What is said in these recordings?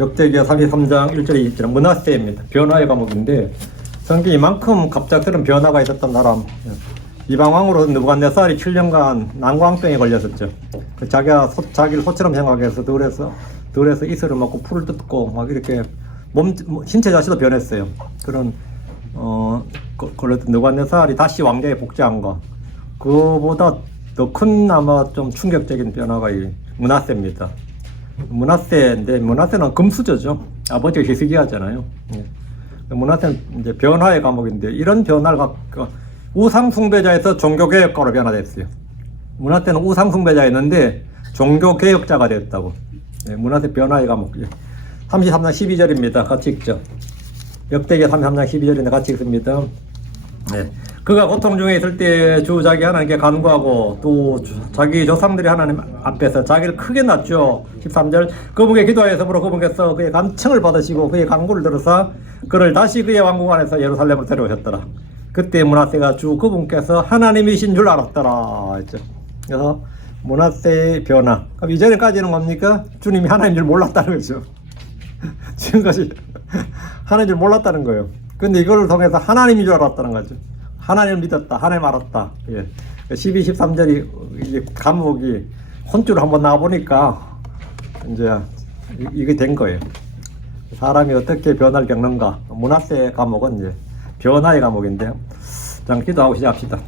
역대기하 33장 1절에 2절 므낫세입니다. 변화의 과목인데 성경이 이만큼 갑작스러운 변화가 있었던 사람, 이방왕으로 느부갓네살이 7년간 난광병에 걸렸었죠. 자기를 소처럼 생각해서 들에서 이슬을 먹고 풀을 뜯고 막 이렇게 신체 자체도 변했어요. 그런 걸렸던 느부갓네살이 다시 왕좌에 복제한 거, 그보다 더 큰 아마 좀 충격적인 변화가 이 므낫세입니다. 므낫세인데 므낫세는 금수저죠. 아버지가 히스기야잖아요. 므낫세는 이제 변화의 과목인데 이런 변화를 우상 숭배자에서 종교 개혁가로 변화됐어요. 므낫세는 우상 숭배자였는데 종교 개혁자가 됐다고. 므낫세 변화의 과목. 33장 12절입니다. 같이 읽죠. 역대기 33장 12절인데 같이 읽습니다. 그가 고통 중에 있을 때 주 자기 하나님께 간구하고 또 자기 조상들이 하나님 앞에서 자기를 크게 낮죠. 13절 그분께 기도하여서 그분께서 그의 간청을 받으시고 그의 간구를 들어서 그를 다시 그의 왕국 안에서 예루살렘으로 데려오셨더라. 그때 므낫세가 주 그분께서 하나님이신 줄 알았더라 했죠. 그래서 므낫세의 변화. 그럼 이전에까지는 뭡니까? 주님이 하나님인 줄 몰랐다는 거죠. 지금까지 하나님인 줄 몰랐다는 거예요. 근데 이걸 통해서 하나님인 줄 알았다는 거죠. 하나님을 믿었다. 하나님 알았다. 12, 13절이 과목이 혼쭐을 한번 나와보니까 이제 이게 된 거예요. 사람이 어떻게 변화를 겪는가. 므낫세 과목은 이제 변화의 과목인데요. 자, 기도하고 시작합시다.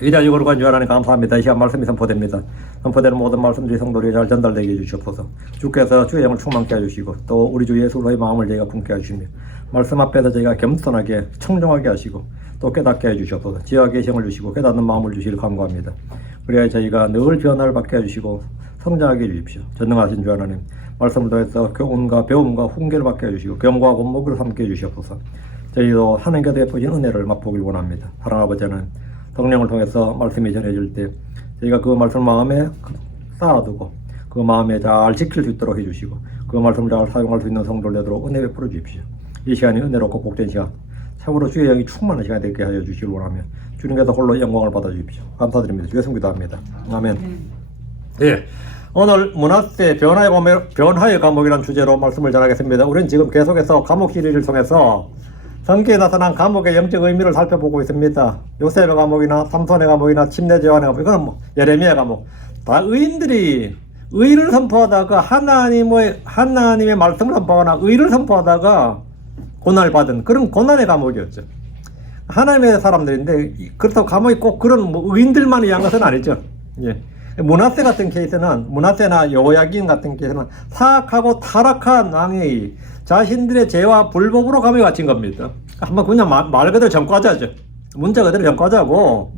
위대하시고 거룩한 주 하나님 감사합니다. 이 시간 말씀이 선포됩니다. 선포되는 모든 말씀들이 성도들에게 잘 전달되게 해주시옵소서. 주께서 주의 영을 충만케 해주시고 또 우리 주 예수로의 마음을 저희가 품게 해주시며 말씀 앞에서 저희가 겸손하게 청정하게 하시고 또 깨닫게 해주시옵소서. 지혜와 계시를 주시고 깨닫는 마음을 주시길 간구합니다. 그래야 저희가 늘 변화를 받게 해주시고 성장하게 해주십시오. 전능하신 주 하나님 말씀을 통해서 교훈과 배움과 훈계를 받게 해주시고 경고와 권목을 삼게 해주시옵소서. 저희도 하나님께서 베푸신 은혜를 맛보길 원합니다. 사랑하는 아버지 하나님 성령을 통해서 말씀이 전해질 때 저희가 그 말씀을 마음에 쌓아두고 그 마음에 잘 지킬 수 있도록 해주시고 그 말씀을 잘 사용할 수 있는 성도를 되도록 은혜 베풀어 주십시오. 이 시간이 은혜롭고 복된 시간, 참으로 주의 영이 충만한 시간이 되게 하여 주시길 원하며 주님께서 홀로 영광을 받아 주십시오. 감사드립니다. 주의 성기도 합니다. 아멘. 오늘 므낫세 변화의 과목이라는 주제로 말씀을 전하겠습니다. 우리는 지금 계속해서 과목 시리즈를 통해서 성경에 나타난 과목의 영적 의미를 살펴보고 있습니다. 요셉의 과목이나 삼손의 과목이나 침례제환의 과목, 이건 예레미야 과목. 다 의인들이 의를 선포하다가 하나님의 말씀을 선포하거나 의를 선포하다가 고난을 받은 그런 고난의 과목이었죠. 하나님의 사람들인데 그렇다고 과목이 꼭 그런 의인들만 위한 것은 아니죠. 므낫세 같은 케이스는 므낫세나 여호야긴 같은 케이스는 사악하고 타락한 왕이 자신들의 죄와 불법으로 감옥에 갇힌 겁니다. 한번 그냥 말 그대로 전과자죠. 문자 그대로 전과자고,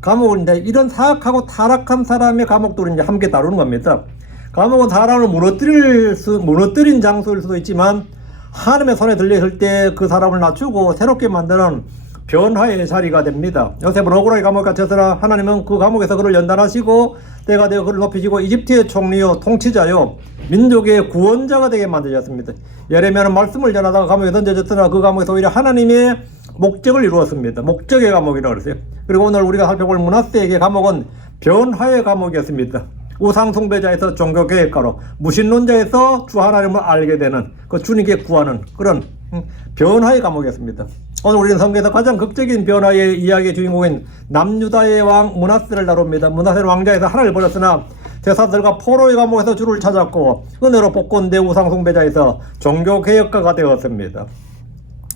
감옥인데 이런 사악하고 타락한 사람의 감옥도 이제 함께 다루는 겁니다. 감옥은 사람을 무너뜨린 장소일 수도 있지만 하나님의 손에 들려있을 때 그 사람을 낮추고 새롭게 만드는 변화의 자리가 됩니다. 요셉은 억울하게 감옥에 갇혔으나 하나님은 그 감옥에서 그를 연단하시고 때가 되어 그를 높이시고 이집트의 총리요 통치자요 민족의 구원자가 되게 만드셨습니다. 예레미야는 말씀을 전하다가 감옥에 던져졌으나 그 감옥에서 오히려 하나님의 목적을 이루었습니다. 목적의 감옥이라고 그랬어요. 그리고 오늘 우리가 살펴볼 므낫세에게 감옥은 변화의 감옥이었습니다. 우상 숭배자에서 종교 개혁가로, 무신론자에서 주 하나님을 알게 되는, 그 주님께 구하는 그런 변화의 감옥이었습니다. 오늘 우리는 성경에서 가장 극적인 변화의 이야기의 주인공인 남유다의 왕 므낫세를 다룹니다. 므낫세는 왕좌에서 하나님을 버렸으나 제사들과 포로의 감옥에서 주를 찾았고 은혜로 복권된 우상 숭배자에서 종교 개혁가가 되었습니다.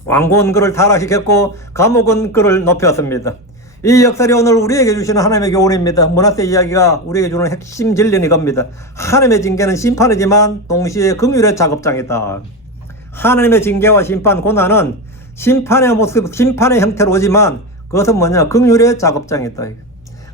왕국은 그를 타락시켰고 감옥은 그를 높였습니다. 이 역설이 오늘 우리에게 주시는 하나님의 교훈입니다. 므낫세 이야기가 우리에게 주는 핵심 진리는 이겁니다. 하나님의 징계는 심판이지만 동시에 긍휼의 작업장이다. 하나님의 징계와 심판, 고난은 심판의 모습, 심판의 형태로 오지만 그것은 뭐냐? 긍휼의 작업장이다.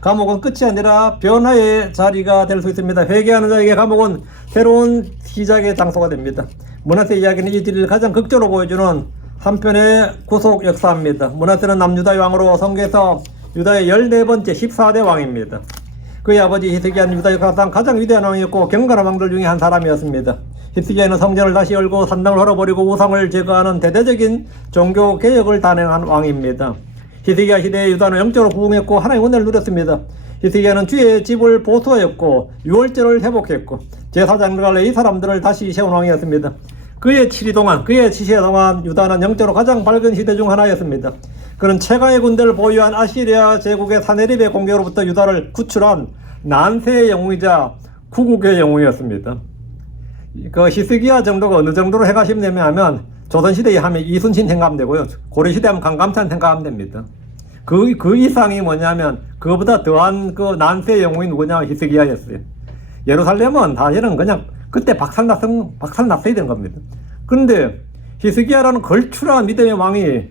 감옥은 끝이 아니라 변화의 자리가 될 수 있습니다. 회개하는 자에게 감옥은 새로운 시작의 장소가 됩니다. 므낫세 이야기는 이 진리를 가장 극적으로 보여주는 한편의 구속 역사입니다. 므낫세는 남유다의 왕으로 성경에서 유다의 14번째 14대 왕입니다. 그의 아버지 히스기야는 유다 역사상 가장 위대한 왕이었고 경건한 왕들 중에 한 사람이었습니다. 히스기야는 성전을 다시 열고 산당을 헐어버리고 우상을 제거하는 대대적인 종교 개혁을 단행한 왕입니다. 히스기야 시대에 유다는 영적으로 부흥했고 하나님의 은혜를 누렸습니다. 히스기야는 주의 집을 보수하였고 유월절을 회복했고 제사장들 갈래 이 사람들을 다시 세운 왕이었습니다. 그의 치리 동안, 그의 치세 동안 유다는 영적으로 가장 밝은 시대 중 하나였습니다. 그는 최강의 군대를 보유한 아시리아 제국의 사네립의 공격으로부터 유다를 구출한 난세의 영웅이자 구국의 영웅이었습니다. 그 히스기야 정도가 어느 정도로 행하시면 하면 조선시대에 하면 이순신 생각하면 되고요. 고려시대 하면 강감찬 생각하면 됩니다. 그 이상이 뭐냐면 그거보다 더한 그 난세의 영웅이 누구냐 히스기야였어요. 예루살렘은 사실은 그냥 그때 박살났어야 되는 겁니다. 그런데 히스기야라는 걸출한 믿음의 왕이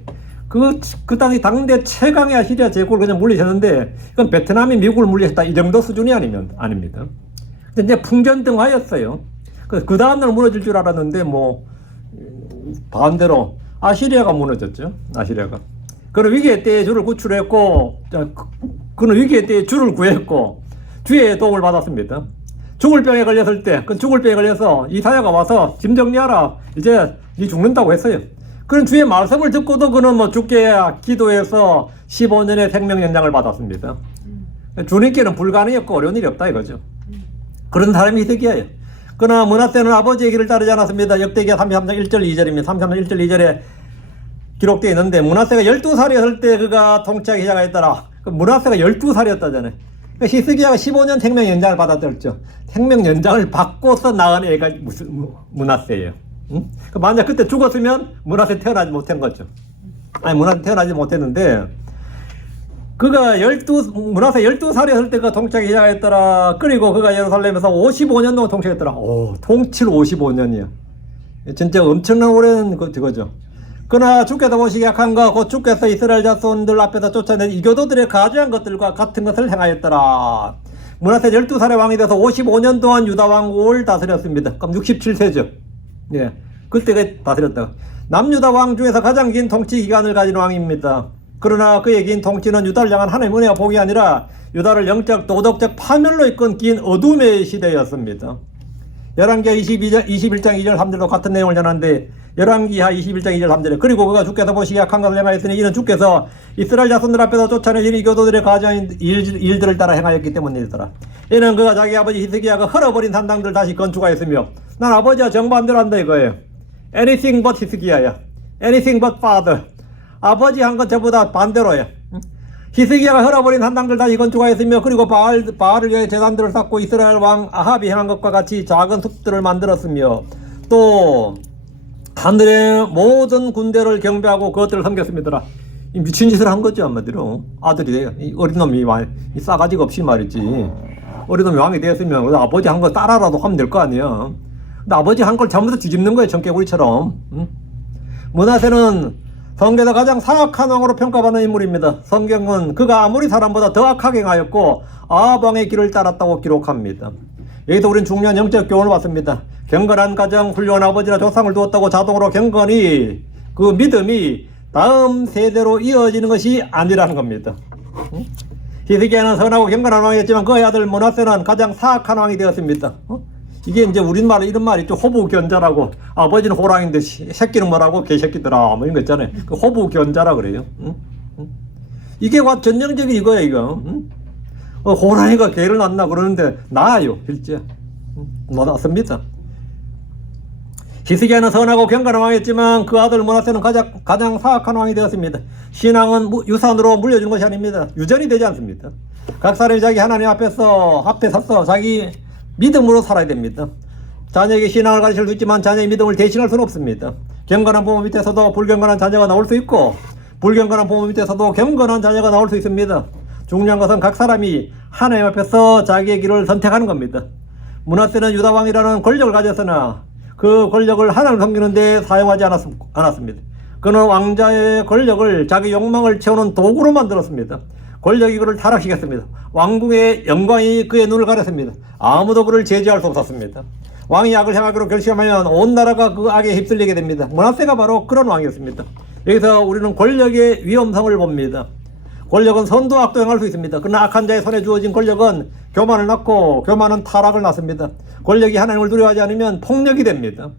그 당시 당대 최강의 아시리아 제국을 그냥 물리쳤는데 이건 베트남이 미국을 물리쳤다 이 정도 수준이 아닙니다. 근데 이제 풍전등화였어요. 그 다음날 무너질 줄 알았는데 뭐 반대로 아시리아가 무너졌죠. 아시리아가. 그는 위기의 때에 주를 구출했고 그는 위기의 때에 주를 구했고 주의 도움을 받았습니다. 죽을 병에 걸렸을 때 그 죽을 병에 걸려서 이사야가 와서 짐 정리하라 이제 네 죽는다고 했어요. 그런 주의 말씀을 듣고도 그는 뭐 죽게 기도해서 15년의 생명 연장을 받았습니다. 주님께는 불가능했고 어려운 일이 없다 이거죠. 그런 사람이 히스기야예요. 그러나 므낫세는 아버지의 길을 따르지 않았습니다. 역대기야 33장 1절 2절입니다. 33장 1절 2절에 기록되어 있는데 므낫세가 12살이었을 때 그가 통치하기 시작했더라. 므낫세가 12살이었다잖아요. 히스기야가 15년 생명 연장을 받았죠. 생명 연장을 받고서 낳은 애가 무슨 므낫세예요. 응? 만약 그때 죽었으면 므낫세 태어나지 못한 거죠. 아니 므낫세 태어나지 못했는데 그가 므낫세 12살이었을 때 그가 통치하기 시작했더라. 그리고 그가 예루살렘에서 55년 동안 통치했더라. 통치를 55년이야. 진짜 엄청난 오랜 그거죠. 그러나 주께서 보시기 약한가 곧 주께서 이스라엘 자손들 앞에서 쫓아낸 이교도들의 가증한 것들과 같은 것을 행하였더라. 므낫세 12살의 왕이 돼서 55년 동안 유다 왕국을 다스렸습니다. 그럼 67세죠. 예, 그때 다스렸다. 남유다 왕 중에서 가장 긴 통치 기간을 가진 왕입니다. 그러나 그의 긴 통치는 유다를 향한 하나님의 은혜와 복이 아니라 유다를 영적 도덕적 파멸로 이끈 긴 어둠의 시대였습니다. 열왕기하 21장 2절 3절도 같은 내용을 전하는데 열왕기하 21장 2절 3절에 그리고 그가 주께서 보시기 약한 것을 행하였으니 이는 주께서 이스라엘 자손들 앞에서 쫓아내신 이교도들의 가증한 일들을 따라 행하였기 때문이더라. 이는 그가 자기 아버지 히스기야가 헐어버린 산당들을 다시 건축하였으며 난 아버지와 정반대로 한다 이거예요. Anything but 히스기야야. Anything but father. 아버지 한 건 저보다 반대로야. 히스기야가 헐어버린 산당들 다시 건축하였으며 그리고 바알을 위해 제단들을 쌓고 이스라엘 왕 아합이 행한 것과 같이 작은 숲들을 만들었으며 또 하늘의 모든 군대를 경배하고 그것들을 섬겼습니다. 이 미친 짓을 한 거죠 한마디로. 아들이 이 어린 놈이 이 싸가지가 없이 말이지. 어린 놈이 왕이 되었으면 아버지 한 거 따라라도 하면 될 거 아니야. 근데 아버지 한 걸 잘못해서 뒤집는 거예요 청개구리처럼. 므낫세는 성경에서 가장 사악한 왕으로 평가받는 인물입니다. 성경은 그가 아무리 사람보다 더 악하게 행하였고 아합 왕의 길을 따랐다고 기록합니다. 여기서 우리는 중요한 영적 교훈을 받습니다. 경건한 가정, 훌륭한 아버지나 조상을 두었다고 자동으로 경건이 그 믿음이 다음 세대로 이어지는 것이 아니라는 겁니다. 히스기야는 선하고 경건한 왕이었지만 그의 아들 므낫세는 가장 사악한 왕이 되었습니다. 이게 이제 우리말로 이런 말이 있죠. 호부견자라고. 아버지는 호랑인데 새끼는 뭐라고? 개새끼더라. 뭐 이런 거 있잖아요. 그 호부견자라 그래요. 이게 전형적인 이거야, 이거. 호랑이가 개를 낳나 그러는데 나아요, 실제. 낳습니다. 히스기야는 선하고 경건한 왕이었지만 그 아들 므낫세는 가장 사악한 왕이 되었습니다. 신앙은 유산으로 물려준 것이 아닙니다. 유전이 되지 않습니다. 각 사람이 자기 하나님 앞에 서서 자기 믿음으로 살아야 됩니다. 자녀에게 신앙을 가르칠 수 있지만 자녀의 믿음을 대신할 수는 없습니다. 경건한 부모 밑에서도 불경건한 자녀가 나올 수 있고 불경건한 부모 밑에서도 경건한 자녀가 나올 수 있습니다. 중요한 것은 각 사람이 하나님 앞에서 자기의 길을 선택하는 겁니다. 므낫세는 유다 왕이라는 권력을 가졌으나 그 권력을 하나님을 섬기는 데 사용하지 않았습니다. 그는 왕자의 권력을 자기 욕망을 채우는 도구로 만들었습니다. 권력이 그를 타락시켰습니다. 왕궁의 영광이 그의 눈을 가렸습니다. 아무도 그를 제지할 수 없었습니다. 왕이 악을 행하기로 결심하면 온 나라가 그 악에 휩쓸리게 됩니다. 므낫세가 바로 그런 왕이었습니다. 여기서 우리는 권력의 위험성을 봅니다. 권력은 선도 악도 행할 수 있습니다. 그러나 악한 자의 손에 주어진 권력은 교만을 낳고 교만은 타락을 낳습니다. 권력이 하나님을 두려워하지 않으면 폭력이 됩니다.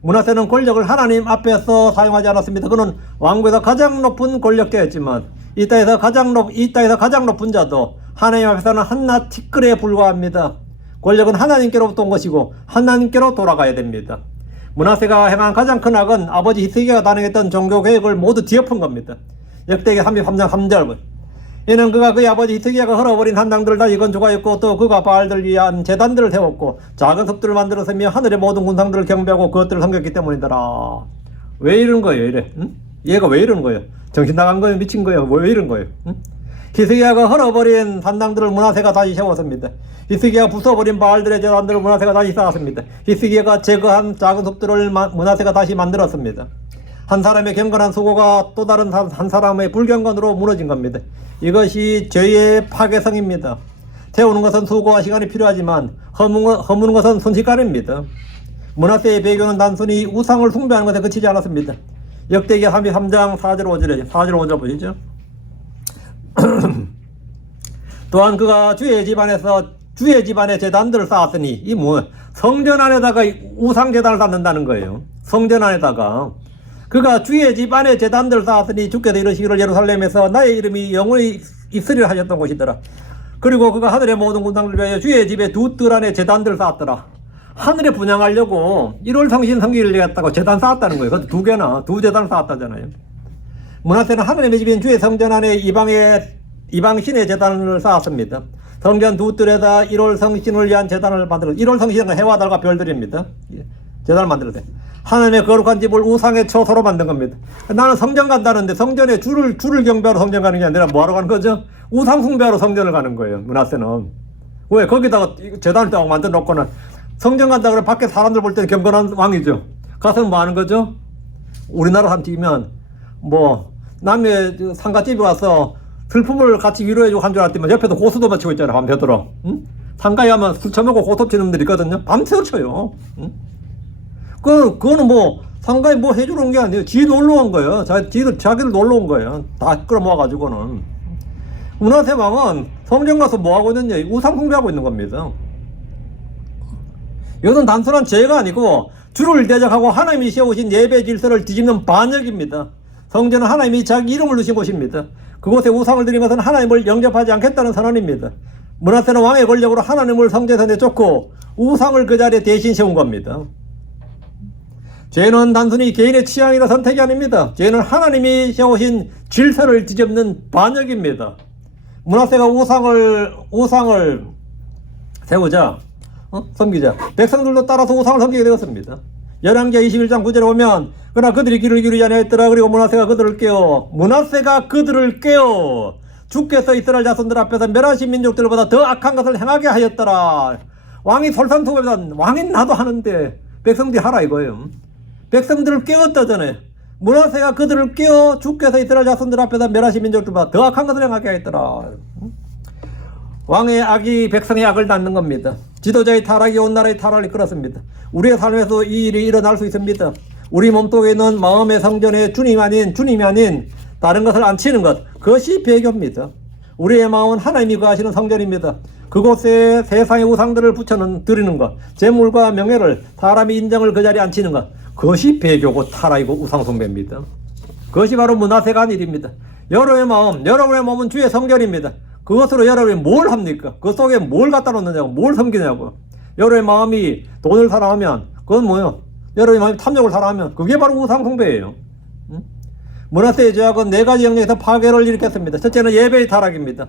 므낫세는 권력을 하나님 앞에서 사용하지 않았습니다. 그는 왕국에서 가장 높은 권력자였지만 이 땅에서 가장 높은 자도 하나님 앞에서는 한낱 티끌에 불과합니다. 권력은 하나님께로부터 온 것이고 하나님께로 돌아가야 됩니다. 므낫세가 행한 가장 큰 악은 아버지 히스기야가 단행했던 종교개혁을 모두 뒤엎은 겁니다. 역대기 33장 3절. 이는 그가 그의 아버지 히스기야가 헐어버린 한당들을 다시 건축하였고 또 그가 바알들을 위한 제단들을 세웠고 작은 습들을 만들었으며 하늘의 모든 군상들을 경배하고 그것들을 섬겼기 때문이더라. 왜 이런 거예요? 이래? 응? 얘가 왜 이러는 거예요? 정신 나간 거예요? 미친 거예요? 왜 이런 거예요? 응? 히스기야가 헐어버린 산당들을 므낫세가 다시 세웠습니다. 히스기야가 부숴버린 바알들의 제단들을 므낫세가 다시 쌓았습니다. 히스기야가 제거한 작은 숲들을 므낫세가 다시 만들었습니다. 한 사람의 경건한 수고가 또 다른 한 사람의 불경건으로 무너진 겁니다. 이것이 죄의 파괴성입니다. 세우는 것은 수고와 시간이 필요하지만 허무는 것은 순식간입니다. 므낫세의 배교는 단순히 우상을 숭배하는 것에 그치지 않았습니다. 역대기 33장 4절 5절 보시죠. 또한 그가 주의 집안에 제단들을 쌓았으니 이 성전 안에다가 우상 제단을 쌓는다는 거예요. 성전 안에다가 그가 주의 집안에 제단들을 쌓았으니 주께서 이르시기를 예루살렘에서 나의 이름이 영원히 있으리라 하셨던 곳이더라. 그리고 그가 하늘의 모든 군상들을 위하여 주의 집에 두 뜰 안에 제단들을 쌓았더라. 하늘에 분양하려고 1월 성신 성기를 내겠다고 제단 쌓았다는 거예요. 그것도 두 제단을 쌓았다잖아요. 므낫세는 하나님의 집인 주의 성전 안에 이방 신의 제단을 쌓았습니다. 성전 두 뜰에다 1월 성신을 위한 제단을 만들었어요. 1월 성신은 해와 달과 별들입니다. 제단을 만들었어요. 하나님의 거룩한 집을 우상의 처소로 만든 겁니다. 나는 성전 간다는데 성전에 주를 경배하러 성전 가는 게 아니라 뭐하러 가는 거죠? 우상 숭배하러 성전을 가는 거예요. 므낫세는. 왜? 거기다가 제단을 딱 만들어 놓고는 성전 간다 그러면 밖에 사람들 볼 때는 경건한 왕이죠. 가서는 뭐 하는 거죠? 우리나라 사람 튀기면 남의 상가집에 와서 슬픔을 같이 위로해주고 한 줄 알았더니 옆에서 고수도 맞추고 있잖아. 밤새도록. 응? 상가에 가면 술 처먹고 고톱 치는 놈들이 있거든요. 밤새도록 쳐요. 응? 그거는 상가에 해주러 온 게 아니에요. 지 놀러 온 거예요. 자기들 놀러 온 거예요. 다 끌어모아가지고는. 므낫세 왕은 성전 가서 뭐 하고 있느냐? 우상 숭배하고 있는 겁니다. 이것은 단순한 죄가 아니고 주를 대적하고 하나님이 세우신 예배 질서를 뒤집는 반역입니다. 성전은 하나님이 자기 이름을 두신 곳입니다. 그곳에 우상을 드린 것은 하나님을 영접하지 않겠다는 선언입니다. 므낫세는 왕의 권력으로 하나님을 성전에서 내쫓고 우상을 그 자리에 대신 세운 겁니다. 죄는 단순히 개인의 취향이나 선택이 아닙니다. 죄는 하나님이 세우신 질서를 뒤집는 반역입니다. 므낫세가 우상을 세우자 섬기자 백성들도 따라서 우상을 섬기게 되었습니다. 열왕기하 21장 9절에 보면 그러나 그들이 귀를 기울이지 아니하였더라. 그리고 므낫세가 그들을 깨어 주께서 이스라엘 자손들 앞에서 멸하신 민족들보다 더 악한 것을 행하게 하였더라. 왕이 솔선수범이다. 왕인 나도 하는데 백성들이 하라 이거예요. 백성들을 깨웠다잖아요. 므낫세가 그들을 깨어 주께서 이스라엘 자손들 앞에서 멸하신 민족들보다 더 악한 것을 행하게 하였더라. 왕의 악이 백성의 악을 낳는 겁니다. 지도자의 타락이 온 나라의 타락을 이끌었습니다. 우리의 삶에서 이 일이 일어날 수 있습니다. 우리 몸속에 있는 마음의 성전에 주님이 아닌 다른 것을 앉히는 것, 그것이 배교입니다. 우리의 마음은 하나님이 거하시는 성전입니다. 그곳에 세상의 우상들을 드리는 것, 재물과 명예를, 사람의 인정을 그 자리에 앉히는 것, 그것이 배교고 타락이고 우상숭배입니다. 그것이 바로 므낫세가 한 일입니다. 여러분의 몸은 주의 성전입니다. 그것으로 여러분이 뭘 합니까? 그 속에 뭘 갖다 놓느냐고, 뭘 섬기냐고. 여러분의 마음이 돈을 사랑하면, 그건 뭐예요? 여러분의 마음이 탐욕을 사랑하면, 그게 바로 우상숭배예요. 므낫세의 죄악은 4가지 영역에서 파괴를 일으켰습니다. 첫째는 예배의 타락입니다.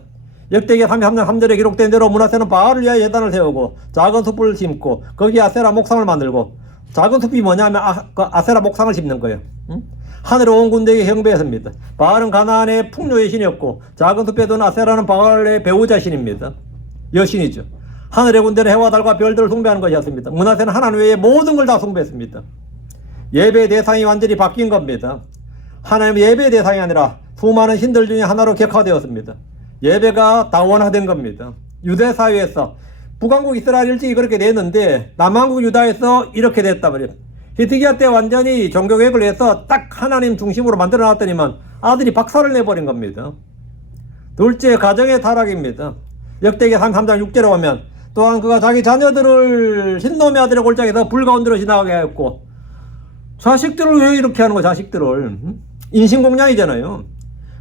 역대기 33장 3절에 기록된 대로 므낫세는 바알을 위하여 예단을 세우고, 작은 숲을 심고, 거기에 아세라 목상을 만들고, 작은 숲이 뭐냐면 아세라 목상을 심는 거예요. 하늘의 온 군대에게 경배했습니다. 바알은 가나안의 풍요의 신이었고 작은 숲에서는 아세라는 바알의 배우자 신입니다. 여신이죠. 하늘의 군대는 해와 달과 별들을 숭배하는 것이었습니다. 므낫세는 하나님 외에 모든 걸 다 숭배했습니다. 예배의 대상이 완전히 바뀐 겁니다. 하나님의 예배의 대상이 아니라 수많은 신들 중에 하나로 격화되었습니다. 예배가 다원화된 겁니다. 유대 사회에서 북왕국 이스라엘 일찍이 그렇게 됐는데 남왕국 유다에서 이렇게 됐단 말이에요. 히스기야 때 완전히 종교개혁을 해서 딱 하나님 중심으로 만들어 놨더니만 아들이 박살을 내버린 겁니다. 둘째, 가정의 타락입니다. 역대기 33장 6절에 보면 또한 그가 자기 자녀들을 신놈의 아들의 골짜기에서 불 가운데로 지나가게 하였고, 자식들을 왜 이렇게 하는 거야? 자식들을 인신공양이잖아요.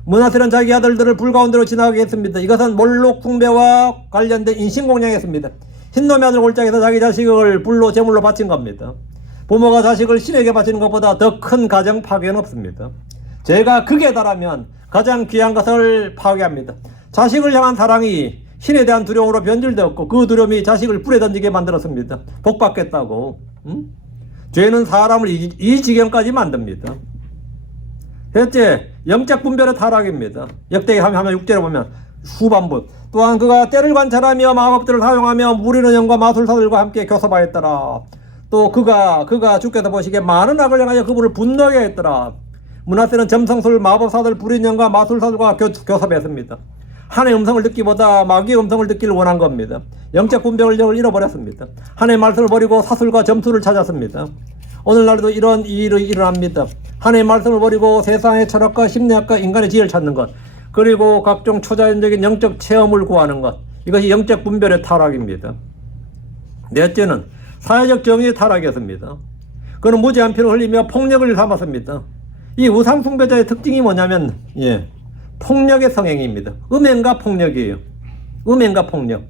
므낫세는 자기 아들들을 불 가운데로 지나가게 했습니다. 이것은 몰록 숭배와 관련된 인신공양이었습니다. 흰놈의 아들 골짜기에서 자기 자식을 불로 제물로 바친 겁니다. 부모가 자식을 신에게 바치는 것보다 더 큰 가정 파괴는 없습니다. 죄가 극에 달하면 가장 귀한 것을 파괴합니다. 자식을 향한 사랑이 신에 대한 두려움으로 변질되었고 그 두려움이 자식을 불에 던지게 만들었습니다. 복받겠다고. 죄는 사람을 이 지경까지 만듭니다. 셋째, 영적 분별의 타락입니다. 역대기 하면 6절에 보면 후반부 또한 그가 때를 관찰하며 마법들을 사용하며 무리는 영과 마술사들과 함께 교섭하였더라. 또 그가 주께서 보시기에 많은 악을 행하여 그분을 분노하게 했더라. 므낫세는 점성술 마법사들 불인 영과 마술사들과 교섭했습니다. 하나님의 음성을 듣기보다 마귀의 음성을 듣기를 원한 겁니다. 영적 분별력을 잃어버렸습니다. 하나님의 말씀을 버리고 사술과 점수를 찾았습니다. 오늘날도 이런 일이 일어납니다. 하나님의 말씀을 버리고 세상의 철학과 심리학과 인간의 지혜를 찾는 것, 그리고 각종 초자연적인 영적 체험을 구하는 것, 이것이 영적 분별의 타락입니다. 넷째는 사회적 정의의 타락이었습니다. 그는 무지한 피를 흘리며 폭력을 삼았습니다. 이 우상 숭배자의 특징이 뭐냐면 폭력의 성행입니다. 음행과 폭력이에요. 음행과 폭력.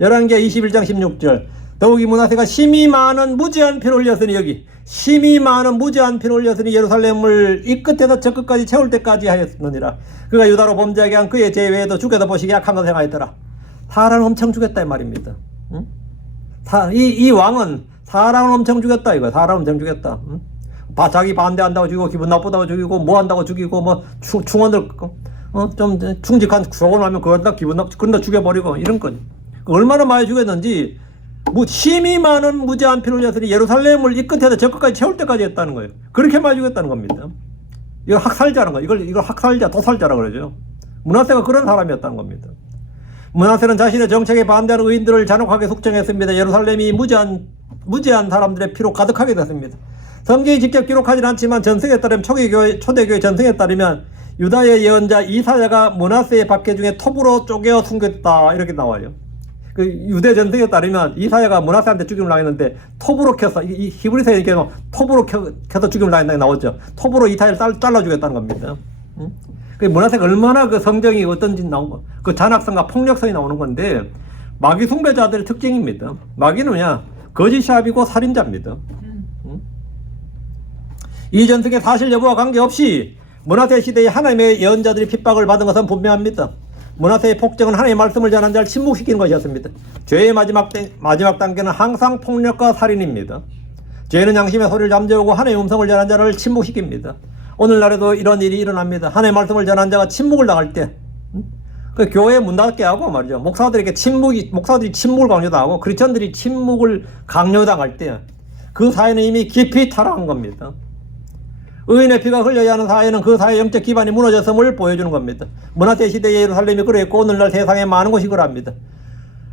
열왕기하 21장 16절 더욱이 므낫세가 심히 많은 무지한 피를 흘렸으니 여기 심히 많은 무지한 피를 흘렸으니 예루살렘을 이 끝에서 저 끝까지 채울 때까지 하였느니라. 그가 유다로 범죄하게 한 그의 죄 외에도 주께서 보시기에 악한 것을 행하였더라. 사람을 엄청 죽였다 이 말입니다. 응? 이 왕은 사람을 엄청 죽였다 이거야. 사람을 엄청 죽였다. 응? 자기 반대한다고 죽이고 기분 나쁘다고 죽이고 뭐 한다고 죽이고 뭐 충원들 좀 충직한 소원을 하면 그걸 다 기분 나쁘고 그런다 죽여버리고 이런 거지. 얼마나 많이 죽였는지 심히 많은 무지한 피를 흘렸으니 예루살렘을 이 끝에서 저 끝까지 채울 때까지 했다는 거예요. 그렇게 많이 죽였다는 겁니다. 이거 학살자라는 거예요. 이걸 학살자, 도살자라고 그러죠. 므낫세가 그런 사람이었다는 겁니다. 므낫세는 자신의 정책에 반대하는 의인들을 잔혹하게 숙청했습니다. 예루살렘이 무지한 사람들의 피로 가득하게 됐습니다. 성경이 직접 기록하진 않지만 전승에 따르면 초대교회 전승에 따르면 유다의 예언자 이사야가 므낫세의 박해 중에 톱으로 쪼개어 숨겼다 이렇게 나와요. 그 유대 전승에 따르면 이사야가 므낫세한테 죽임을 당했는데 톱으로 켜서 이 히브리서에 이렇게 톱으로 켜서 죽임을 당했다고 나오죠. 톱으로 이사야를 잘라 죽였다는 겁니다. 그 므낫세가 얼마나 그 성정이 어떤지 나오고 그 잔악성과 폭력성이 나오는 건데 마귀 숭배자들의 특징입니다. 마귀는 뭐냐? 거짓샵이고 살인자입니다. 이 전승의 사실 여부와 관계없이 므낫세 시대에 하나님의 예언자들이 핍박을 받은 것은 분명합니다. 므낫세의 폭정은 하나님의 말씀을 전한 자를 침묵시키는 것이었습니다. 죄의 마지막 단계는 항상 폭력과 살인입니다. 죄는 양심의 소리를 잠재우고 하나님의 음성을 전한 자를 침묵시킵니다. 오늘날에도 이런 일이 일어납니다. 하나님의 말씀을 전한 자가 침묵을 당할 때 그 교회 문 닫게 하고 말이죠. 목사들이 침묵을 강요당하고 크리스천들이 침묵을 강요당할 때 그 사회는 이미 깊이 타락한 겁니다. 의인의 피가 흘려야 하는 사회는 그 사회의 영적 기반이 무너졌음을 보여주는 겁니다. 므낫세 시대의 예루살렘이 그랬고 오늘날 세상에 많은 곳이 그럽니다.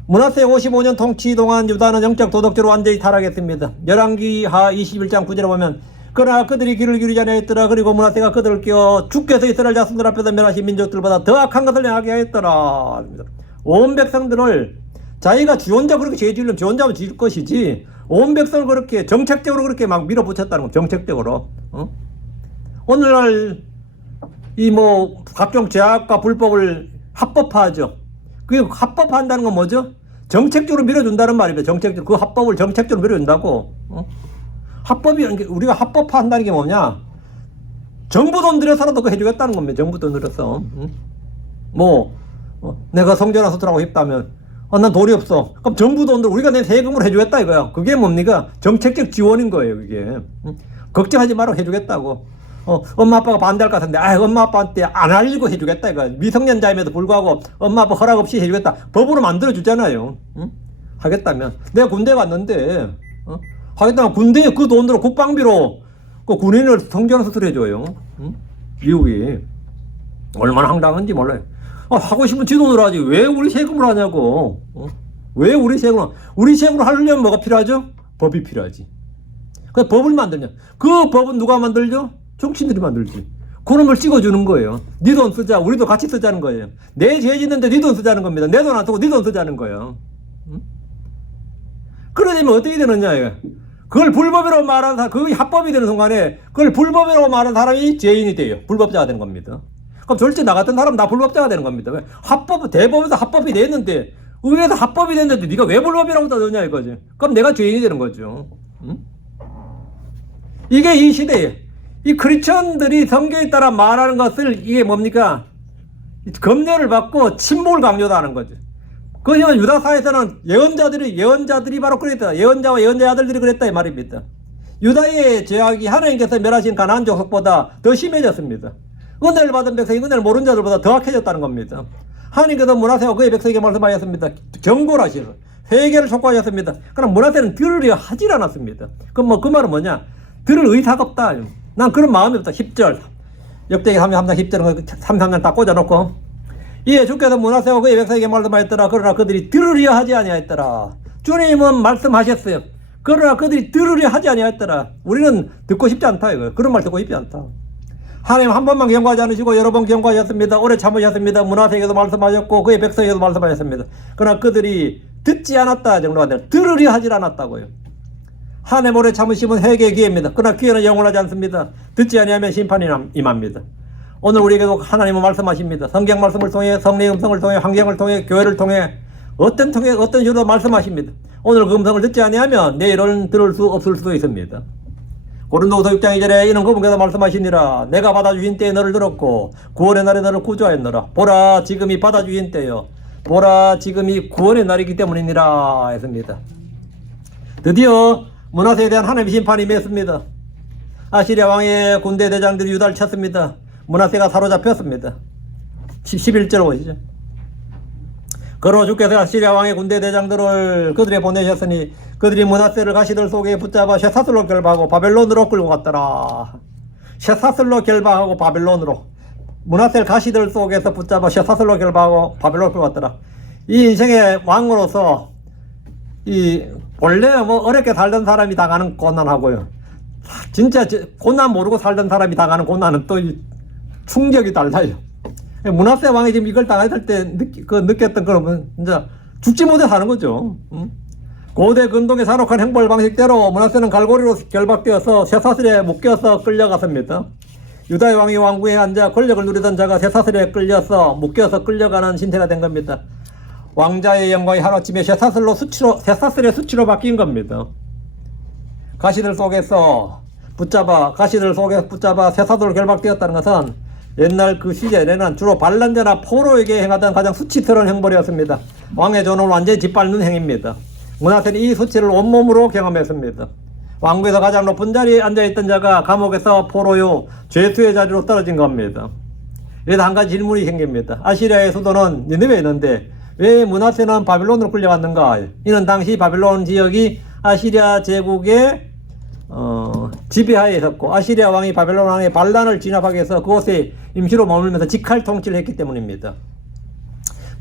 므낫세 55년 통치 동안 유다는 영적 도덕적으로 완전히 타락했습니다. 열왕기하 21장 9절에 보면 그러나 그들이 귀를 기울이지 아니하였더라. 그리고 므낫세가 그들을 끼워 주께서 이스라엘 자손들 앞에서 멸하신 민족들보다 더 악한 것을 행하게 하였더라. 온 백성들을 자기가 지 혼자 그렇게 죄 지으려면 지 혼자만 지을 것이지 온 백성을 그렇게 정책적으로 그렇게 막 밀어붙였다는 거. 정책적으로. 오늘날 각종 죄악과 불법을 합법화하죠. 그 합법화한다는 건 뭐죠? 정책적으로 밀어준다는 말입니다. 정책적으로 그 합법을 정책적으로 밀어준다고. 합법이 우리가 합법화한다는 게 뭐냐? 정부 돈 들여서라도 그거 해주겠다는 겁니다. 정부 돈 들여서. 내가 성전화 수술하고 싶다면 난 돈이 없어. 그럼 정부 돈으로 우리가 내 세금으로 해주겠다 이거야. 그게 뭡니까? 정책적 지원인 거예요. 그게. 걱정하지 말고 해주겠다고. 엄마 아빠가 반대할 것 같은데 엄마 아빠한테 안 알리고 해주겠다 이거. 미성년자임에도 불구하고 엄마 아빠 허락 없이 해주겠다. 법으로 만들어 주잖아요. 하겠다면 내가 군대 갔는데 하겠다면 군대에 그 돈으로 국방비로 그 군인을 성전화 수술해줘요. 미국이 얼마나 황당한지 몰라요. 하고 싶으면 지 돈으로 하지 왜 우리 세금으로 하냐고. 왜 우리 세금으로 하려면 뭐가 필요하죠? 법이 필요하지. 그 법을 만들냐? 그 법은 누가 만들죠? 정치인들이 만들지. 그놈을 찍어주는 거예요. 네 돈 쓰자. 우리도 같이 쓰자는 거예요. 내 죄 짓는데 네 돈 쓰자는 겁니다. 내 돈 안 쓰고 네 돈 쓰자는 거예요. 그러려면 어떻게 되느냐 이거. 그걸 불법이라고 말하는 사람, 그게 합법이 되는 순간에 그걸 불법이라고 말하는 사람이 죄인이 돼요. 불법자가 되는 겁니다. 그럼 절대 나 같은 사람 다 불법자가 되는 겁니다. 왜? 대법에서 합법이 됐는데 의회에서 합법이 됐는데 네가 왜 불법이라고 따졌냐 이거지. 그럼 내가 죄인이 되는 거죠. 응? 이게 이 시대에 이 크리스천들이 성경에 따라 말하는 것을 이게 뭡니까? 검열을 받고 침묵을 강요하는 거죠. 그러면 유다사에서는 예언자들이 바로 그랬다. 예언자와 예언자의 아들들이 그랬다 이 말입니다. 유다의 죄악이 하나님께서 멸하신 가나안 족속보다 더 심해졌습니다. 은혜를 받은 백성이 은혜를 모르는 자들보다 더 악해졌다는 겁니다. 하나님께서 므낫세와 그의 백성에게 말씀하셨습니다. 경고를 하시고 회개를 촉구하셨습니다. 그러나 므낫세는 들으려 하질 않았습니다. 그럼 그 말은 뭐냐? 들을 의사가 없다. 난 그런 마음이 없다. 10절 역대기 3장 10절은 3년 딱 꽂아놓고 이에 주께서 므낫세와 그의 백성에게 말씀하였더라. 그러나 그들이 들으려 하지 아니하였더라. 주님은 말씀하셨어요. 그러나 그들이 들으려 하지 아니하였더라. 우리는 듣고 싶지 않다 이거예요. 그런 말 듣고 싶지 않다. 하나님 한 번만 경고하지 않으시고 여러 번 경고하셨습니다. 오래 참으셨습니다. 므낫세에게도 말씀하셨고 그의 백성에게도 말씀하셨습니다. 그러나 그들이 듣지 않았다 정도가 아니라 들으려 하질 않았다고요. 하나님 오래 참으심은 회개의 기회입니다. 그러나 기회는 영원하지 않습니다. 듣지 아니하면 심판이 임합니다. 오늘 우리에게도 하나님은 말씀하십니다. 성경 말씀을 통해 성령의 음성을 통해 환경을 통해 교회를 통해 어떤 식으로 말씀하십니다. 오늘 그 음성을 듣지 아니하면 내일은 들을 수 없을 수도 있습니다. 고린도후서 6장 2절에 이는 그분께서 말씀하시니라. 내가 받아주신 때에 너를 들었고 구원의 날에 너를 구조하였노라. 보라 지금이 받아주신 때요. 보라 지금이 구원의 날이기 때문이니라 했습니다. 드디어 므낫세에 대한 하나님의 심판이 임했습니다. 아시리아 왕의 군대 대장들이 유다를 쳤습니다. 므낫세가 사로잡혔습니다. 11절 보시죠. 그러나 주께서 아시리아 왕의 군대 대장들을 그들에 보내셨으니 그들이 므낫세를 가시들 속에 붙잡아 셋사슬로 결박하고 바벨론으로 끌고 갔더라. 셋사슬로 결박하고 바벨론으로. 므낫세를 가시들 속에서 붙잡아 셋사슬로 결박하고 바벨론으로 끌고 갔더라. 이 인생의 왕으로서 원래 어렵게 살던 사람이 당하는 고난하고요. 진짜 고난 모르고 살던 사람이 당하는 고난은 또 충격이 달라요. 므낫세 왕이 지금 이걸 당했을 때 느꼈던 그러면 진짜 죽지 못해 사는 거죠. 고대 근동의 잔혹한 행벌 방식대로 므낫세는 갈고리로 결박되어서 셋사슬에 묶여서 끌려갔습니다. 유다의 왕이 왕궁에 앉아 권력을 누리던 자가 셋사슬에 묶여서 끌려가는 신세가 된 겁니다. 왕자의 영광이 하루아침에 셋사슬의 수치로 바뀐 겁니다. 가시들 속에서 붙잡아 셋사슬로 결박되었다는 것은 옛날 그 시절에는 주로 반란자나 포로에게 행하던 가장 수치스러운 행벌이었습니다. 왕의 존엄을 완전히 짓밟는 행위입니다. 므낫세는 이 수치를 온몸으로 경험했습니다. 왕국에서 가장 높은 자리에 앉아있던 자가 감옥에서 포로요 죄수의 자리로 떨어진 겁니다. 여기서 한 가지 질문이 생깁니다. 아시리아의 수도는 니느웨에 있는데 왜 므낫세는 바벨론으로 끌려갔는가? 이는 당시 바벨론 지역이 아시리아 제국의 지배하에 있었고 아시리아 왕이 바벨론 왕의 반란을 진압하기 위해서 그곳에 임시로 머물면서 직할 통치를 했기 때문입니다.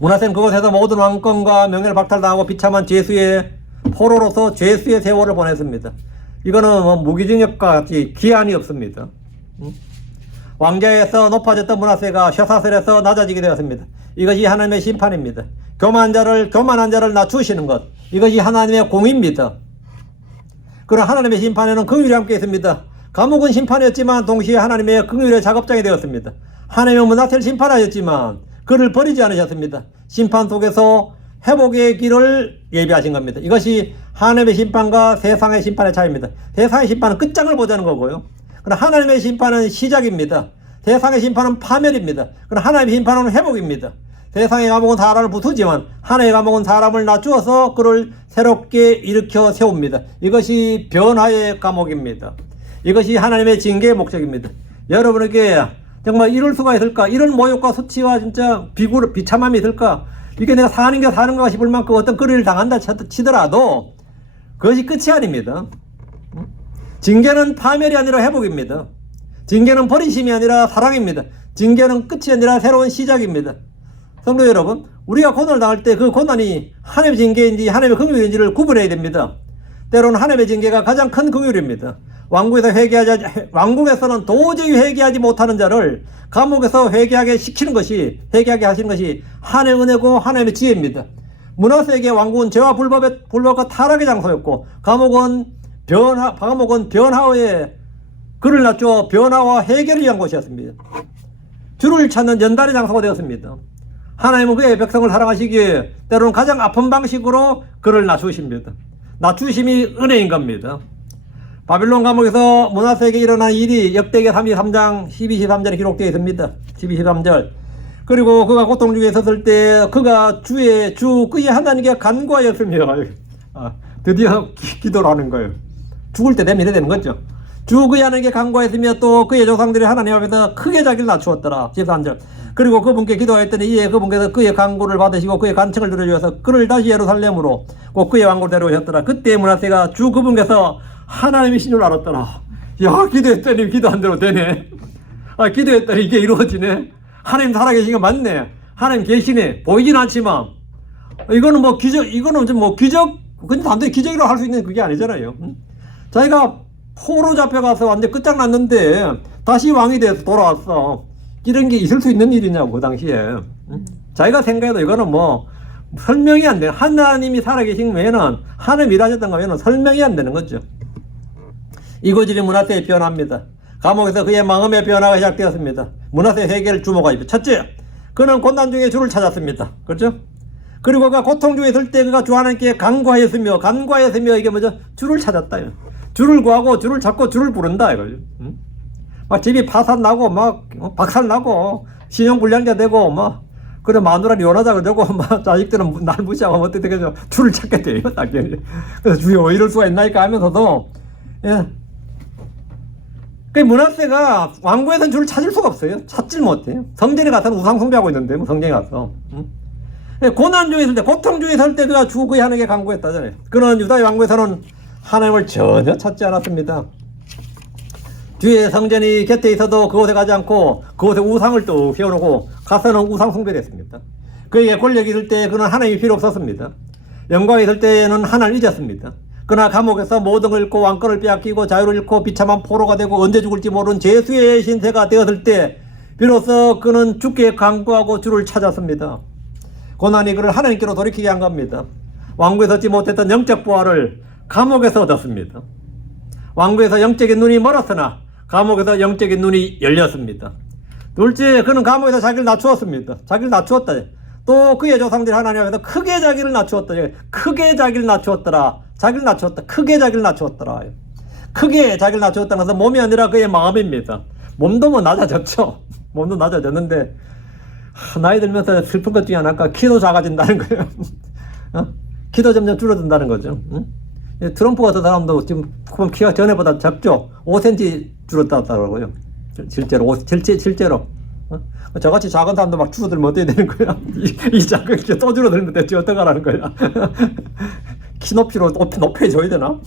므낫세는 그곳에서 모든 왕권과 명예를 박탈당하고 비참한 죄수의 포로로서 죄수의 세월을 보냈습니다. 이거는 무기징역과 같이 기한이 없습니다. 왕자에서 높아졌던 므낫세가 셋사슬에서 낮아지게 되었습니다. 이것이 하나님의 심판입니다. 교만한 자를 낮추시는 것, 이것이 하나님의 공입니다. 그러나 하나님의 심판에는 긍휼이 함께 있습니다. 감옥은 심판이었지만 동시에 하나님의 긍휼의 작업장이 되었습니다. 하나님은 므낫세를 심판하셨지만 그를 버리지 않으셨습니다. 심판 속에서 회복의 길을 예비하신 겁니다. 이것이 하나님의 심판과 세상의 심판의 차이입니다. 세상의 심판은 끝장을 보자는 거고요. 그러나 하나님의 심판은 시작입니다. 세상의 심판은 파멸입니다. 그러나 하나님의 심판은 회복입니다. 세상의 감옥은 사람을 부수지만 하나님의 감옥은 사람을 낮추어서 그를 새롭게 일으켜 세웁니다. 이것이 변화의 감옥입니다. 이것이 하나님의 징계의 목적입니다. 여러분에게 정말 이럴 수가 있을까? 이런 모욕과 수치와 진짜 비참함이 있을까? 이게 내가 사는 게 사는가 싶을 만큼 어떤 거리를 당한다 치더라도 그것이 끝이 아닙니다. 징계는 파멸이 아니라 회복입니다. 징계는 버리심이 아니라 사랑입니다. 징계는 끝이 아니라 새로운 시작입니다. 성도 여러분, 우리가 고난을 당할 때 그 고난이 하나님의 징계인지 하나님의 긍휼인지를 구분해야 됩니다. 때로는 하나님의 징계가 가장 큰 긍휼입니다. 왕국에서는 도저히 회개하지 못하는 자를 감옥에서 회개하게 하시는 것이 하나님의 은혜고 하나님의 지혜입니다. 므낫세에게 왕국은 죄와 불법과 타락의 장소였고 감옥은 변화의 그를 낮추어 변화와 해결을 위한 곳이었습니다. 주를 찾는 연단의 장소가 되었습니다. 하나님은 그의 백성을 사랑하시기에 때로는 가장 아픈 방식으로 그를 낮추십니다. 낮추심이 은혜인 겁니다. 바빌론 감옥에서 므낫세에게 일어난 일이 역대기 33장 12, 13절에 기록되어 있습니다. 12, 13절. 그리고 그가 고통 중에 있었을 때 그가 그의 하나님께 간구하였으며, 드디어 기도를 하는 거예요. 죽을 때 되면 이래 되는 거죠. 주 그의 하나님께 간구하였으며 또 그의 조상들이 하나님 앞에서 크게 자기를 낮추었더라. 13절. 그리고 그분께 기도하였더니 이에 그분께서 그의 간구를 받으시고 그의 간청을 들어주셔서 그를 다시 예루살렘으로 곧 그의 왕국으로 데려오셨더라. 그때 므낫세가 주 그분께서 하나님이신 줄 알았더라. 야, 기도했더니 기도한 대로 되네. 기도했더니 이게 이루어지네. 하나님 살아계신 게 맞네. 하나님 계시네. 보이진 않지만 이거는 뭐 기적, 이거는 좀 뭐 기적, 근데 단순히 기적이라고 할 수 있는 그게 아니잖아요. 자기가 포로 잡혀가서 완전 끝장났는데 다시 왕이 돼서 돌아왔어. 이런 게 있을 수 있는 일이냐고, 그 당시에. 자기가 생각해도 이거는 뭐 설명이 안 돼. 하나님이 살아계신 외에는, 하나님 일하셨던 거 외에는 설명이 안 되는 거죠. 이고질이 므낫세에 변합니다. 감옥에서 그의 마음의 변화가 시작되었습니다. 므낫세의 회개를 주목하십니다. 첫째, 그는 고난 중에 주를 찾았습니다. 그렇죠? 그리고 그가 고통 중에 있을 때 그가 주 하나님께 간구하였으며 이게 뭐죠? 주를 찾았다. 주를 구하고 주를 찾고 주를 부른다 이거죠. 막 집이 파산 나고 막 박살 나고 신용불량자 되고 막 그래 마누라를 이혼하자 그러고 막 자식들은 날 무시하고 어떻게 되겠죠? 주를 찾게 돼요. 당연히. 그래서 주여 이럴 수가 있나이까 하면서도 예. 그 므낫세가 왕궁에서는 주를 찾을 수가 없어요. 찾질 못해요. 성전에 가서는 우상 숭배하고 있는데 뭐 성전에 가서. 고난 중에 있을 때, 고통 중에 있을 때 그가 주 그의 하나님께 간구했다잖아요. 그는 유다의 왕궁에서는 하나님을 전혀 찾지 않았습니다. 주의 성전이 곁에 있어도 그곳에 가지 않고 그곳에 우상을 또 세워놓고 가서는 우상 숭배를 했습니다. 그에게 권력이 있을 때 그는 하나님이 필요 없었습니다. 영광이 있을 때에는 하나님을 잊었습니다. 그러나 감옥에서 모든 걸 잃고 왕권을 빼앗기고 자유를 잃고 비참한 포로가 되고 언제 죽을지 모르는 죄수의 신세가 되었을 때 비로소 그는 주께 간구하고 주를 찾았습니다. 고난이 그를 하나님께로 돌이키게 한 겁니다. 왕국에서 얻지 못했던 영적 부활을 감옥에서 얻었습니다. 왕국에서 영적인 눈이 멀었으나 감옥에서 영적인 눈이 열렸습니다. 둘째, 그는 감옥에서 자기를 낮추었습니다. 자기를 낮추었다. 또 그의 조상들이 하나님 앞에서 크게 자기를 낮추었다. 크게 자기를 낮추었더라. 자기를 낮추었다. 크게 자기를 낮추었더라. 크게 자기를 낮추었다는 것은 몸이 아니라 그의 마음입니다. 몸도 뭐 낮아졌죠. 몸도 낮아졌는데 나이 들면서 슬픈 것 중에 하나가 키도 작아진다는 거예요. 키도 점점 줄어든다는 거죠. 트럼프 같은 사람도 지금 키가 전에보다 작죠. 5cm 줄었다더라고요. 실제로. 저같이 작은 사람도 막 줄어들면 어떻게 되는 거야? 이 작은 키 또 줄어들면 대체 어떡하라는 거야? 키 높이로 높여줘야 되나?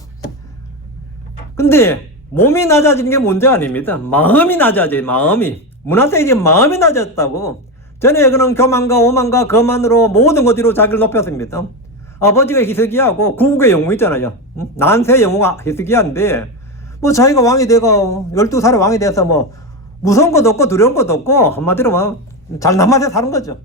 근데 몸이 낮아지는 게 문제 아닙니다. 마음이 낮아져요. 마음이. 므낫세에게 마음이 낮았다고. 전에 그는 교만과 오만과 거만으로 모든 것 뒤로 자기를 높였습니다. 아버지가 히스기야하고 구국의 영웅 있잖아요. 난세 영웅 히스기야인데 뭐 자기가 왕이 되고 12살에 왕이 돼서 뭐 무서운 것도 없고 두려운 것도 없고 한마디로 뭐 잘난 맛에 사는 거죠.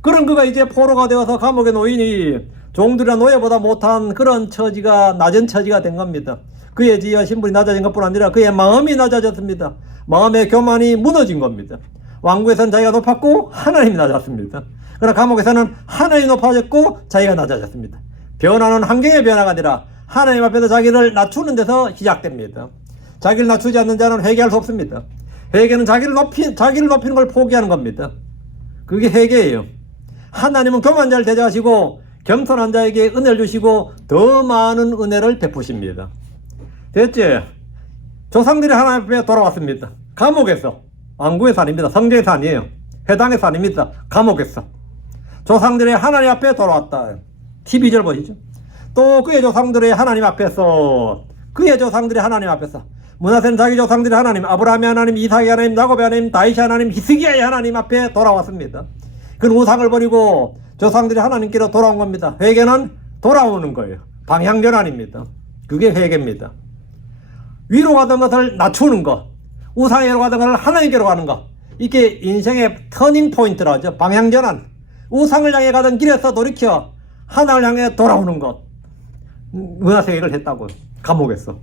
그런 그가 이제 포로가 되어서 감옥에 놓이니 종들이나 노예보다 못한 그런 처지가, 낮은 처지가 된 겁니다. 그의 지위와 신분이 낮아진 것뿐 아니라 그의 마음이 낮아졌습니다. 마음의 교만이 무너진 겁니다. 왕국에서는 자기가 높았고 하나님이 낮았습니다. 그러나 감옥에서는 하나님이 높아졌고 자기가 낮아졌습니다. 변화는 환경의 변화가 아니라 하나님 앞에서 자기를 낮추는 데서 시작됩니다. 자기를 낮추지 않는 자는 회개할 수 없습니다. 회개는 자기를 높이는 걸 포기하는 겁니다. 그게 회개예요. 하나님은 교만자를 대적하시고 겸손한 자에게 은혜를 주시고 더 많은 은혜를 베푸십니다. 됐지? 조상들이 하나님 앞에 돌아왔습니다. 감옥에서. 왕궁에서 아닙니다. 성전에서 아니에요. 회당에서 아닙니다. 감옥에서. 조상들이 하나님 앞에 돌아왔다. 12절 보시죠. 또 그의 조상들이 하나님 앞에서 므낫세는 자기 조상들이 하나님, 아브라함의 하나님, 이삭의 하나님, 야곱의 하나님, 다윗의 하나님, 히스기야의 하나님 앞에 돌아왔습니다. 그는 우상을 버리고 조상들이 하나님께로 돌아온 겁니다. 회개는 돌아오는 거예요. 방향전환입니다. 그게 회개입니다. 위로 가던 것을 낮추는 것, 우상에로 가던 것을 하나님께로 가는 것, 이게 인생의 터닝 포인트라 하죠. 방향전환. 우상을 향해 가던 길에서 돌이켜 하나님을 향해 돌아오는 것. 므낫세가 이걸 했다고. 감옥에서.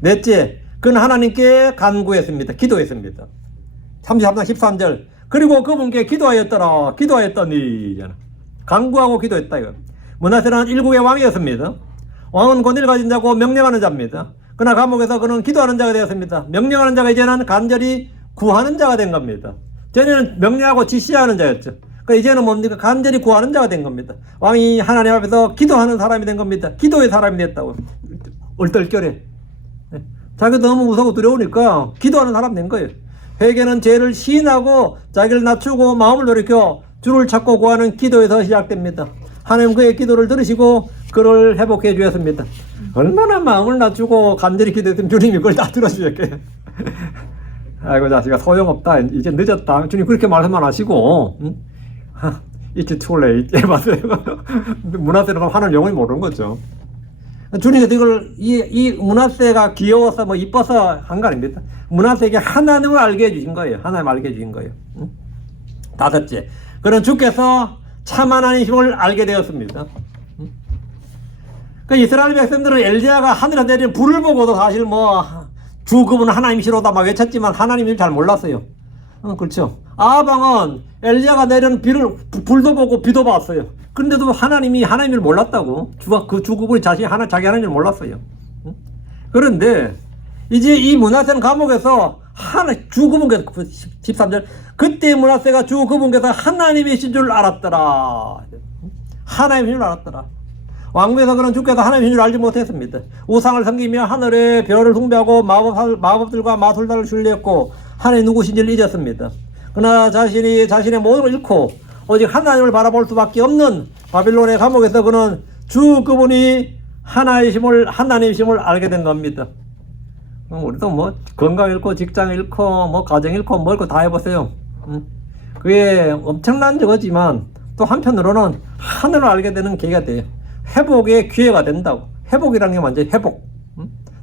넷째, 그는 하나님께 간구했습니다. 기도했습니다. 33장 13절. 그리고 그분께 기도하였더니 간구하고 기도했다 이거. 므낫세는 일국의 왕이었습니다. 왕은 권위를 가진 자고 명령하는 자입니다. 그러나 감옥에서 그는 기도하는 자가 되었습니다. 명령하는 자가 이제는 간절히 구하는 자가 된 겁니다. 전에는 명령하고 지시하는 자였죠. 이제는 뭡니까? 간절히 구하는 자가 된 겁니다. 왕이 하나님 앞에서 기도하는 사람이 된 겁니다. 기도의 사람이 됐다고. 얼떨결에. 자기도 너무 무서워 두려우니까 기도하는 사람 된 거예요. 회개는 죄를 시인하고 자기를 낮추고 마음을 돌이켜 주를 찾고 구하는 기도에서 시작됩니다. 하나님 그의 기도를 들으시고 그를 회복해 주셨습니다. 얼마나 마음을 낮추고 간절히 기도했으면 주님이 그걸 다 들어주셨겠어요. 아이고 자식아 소용없다. 이제 늦었다. 주님 그렇게 말씀만 하시고 It's too late. 맞아요. 므낫세는 하나님 영원히 모르는 거죠. 주님께서 이걸 이 므낫세가 귀여워서 뭐 이뻐서 한 거 아닙니다. 므낫세에게 하나님을 알게 해주신 거예요. 하나님 알게 해주신 거예요. 다섯째, 그는 주께서 참 하나님이심을 알게 되었습니다. 그 이스라엘 백성들은 엘리야가 하늘에서 내리는 불을 보고도 사실 뭐 주 그분은 하나님이시로다 막 외쳤지만 하나님을 잘 몰랐어요. 그렇죠. 아방은 엘리야가 내리는 불도 보고 비도 봤어요. 그런데도 하나님을 몰랐다고. 그 주 그분이 자기 하나님을 몰랐어요. 그런데 이제 이 므낫세는 감옥에서 주 그분께서 13절 그때 므낫세가 주 그분께서 하나님이신 줄 알았더라. 하나님이신 줄 알았더라. 왕궁에서 그는 주께서 하나님이신 줄 알지 못했습니다. 우상을 섬기며 하늘의 별을 숭배하고 마법들과 마술단을 신뢰했고 하나님 누구신지를 잊었습니다. 그러나 자신의 모든 걸 잃고 오직 하나님을 바라볼 수밖에 없는 바빌론의 감옥에서 그는 주 그분이 하나님이심을 알게 된 겁니다. 우리도 뭐 건강 잃고 직장 잃고 뭐 가정 잃고 뭐 잃고 다 해보세요. 그게 엄청난 저거지만 또 한편으로는 하늘을 알게 되는 계기가 돼요. 회복의 기회가 된다고. 회복이라는 게 완전히 회복.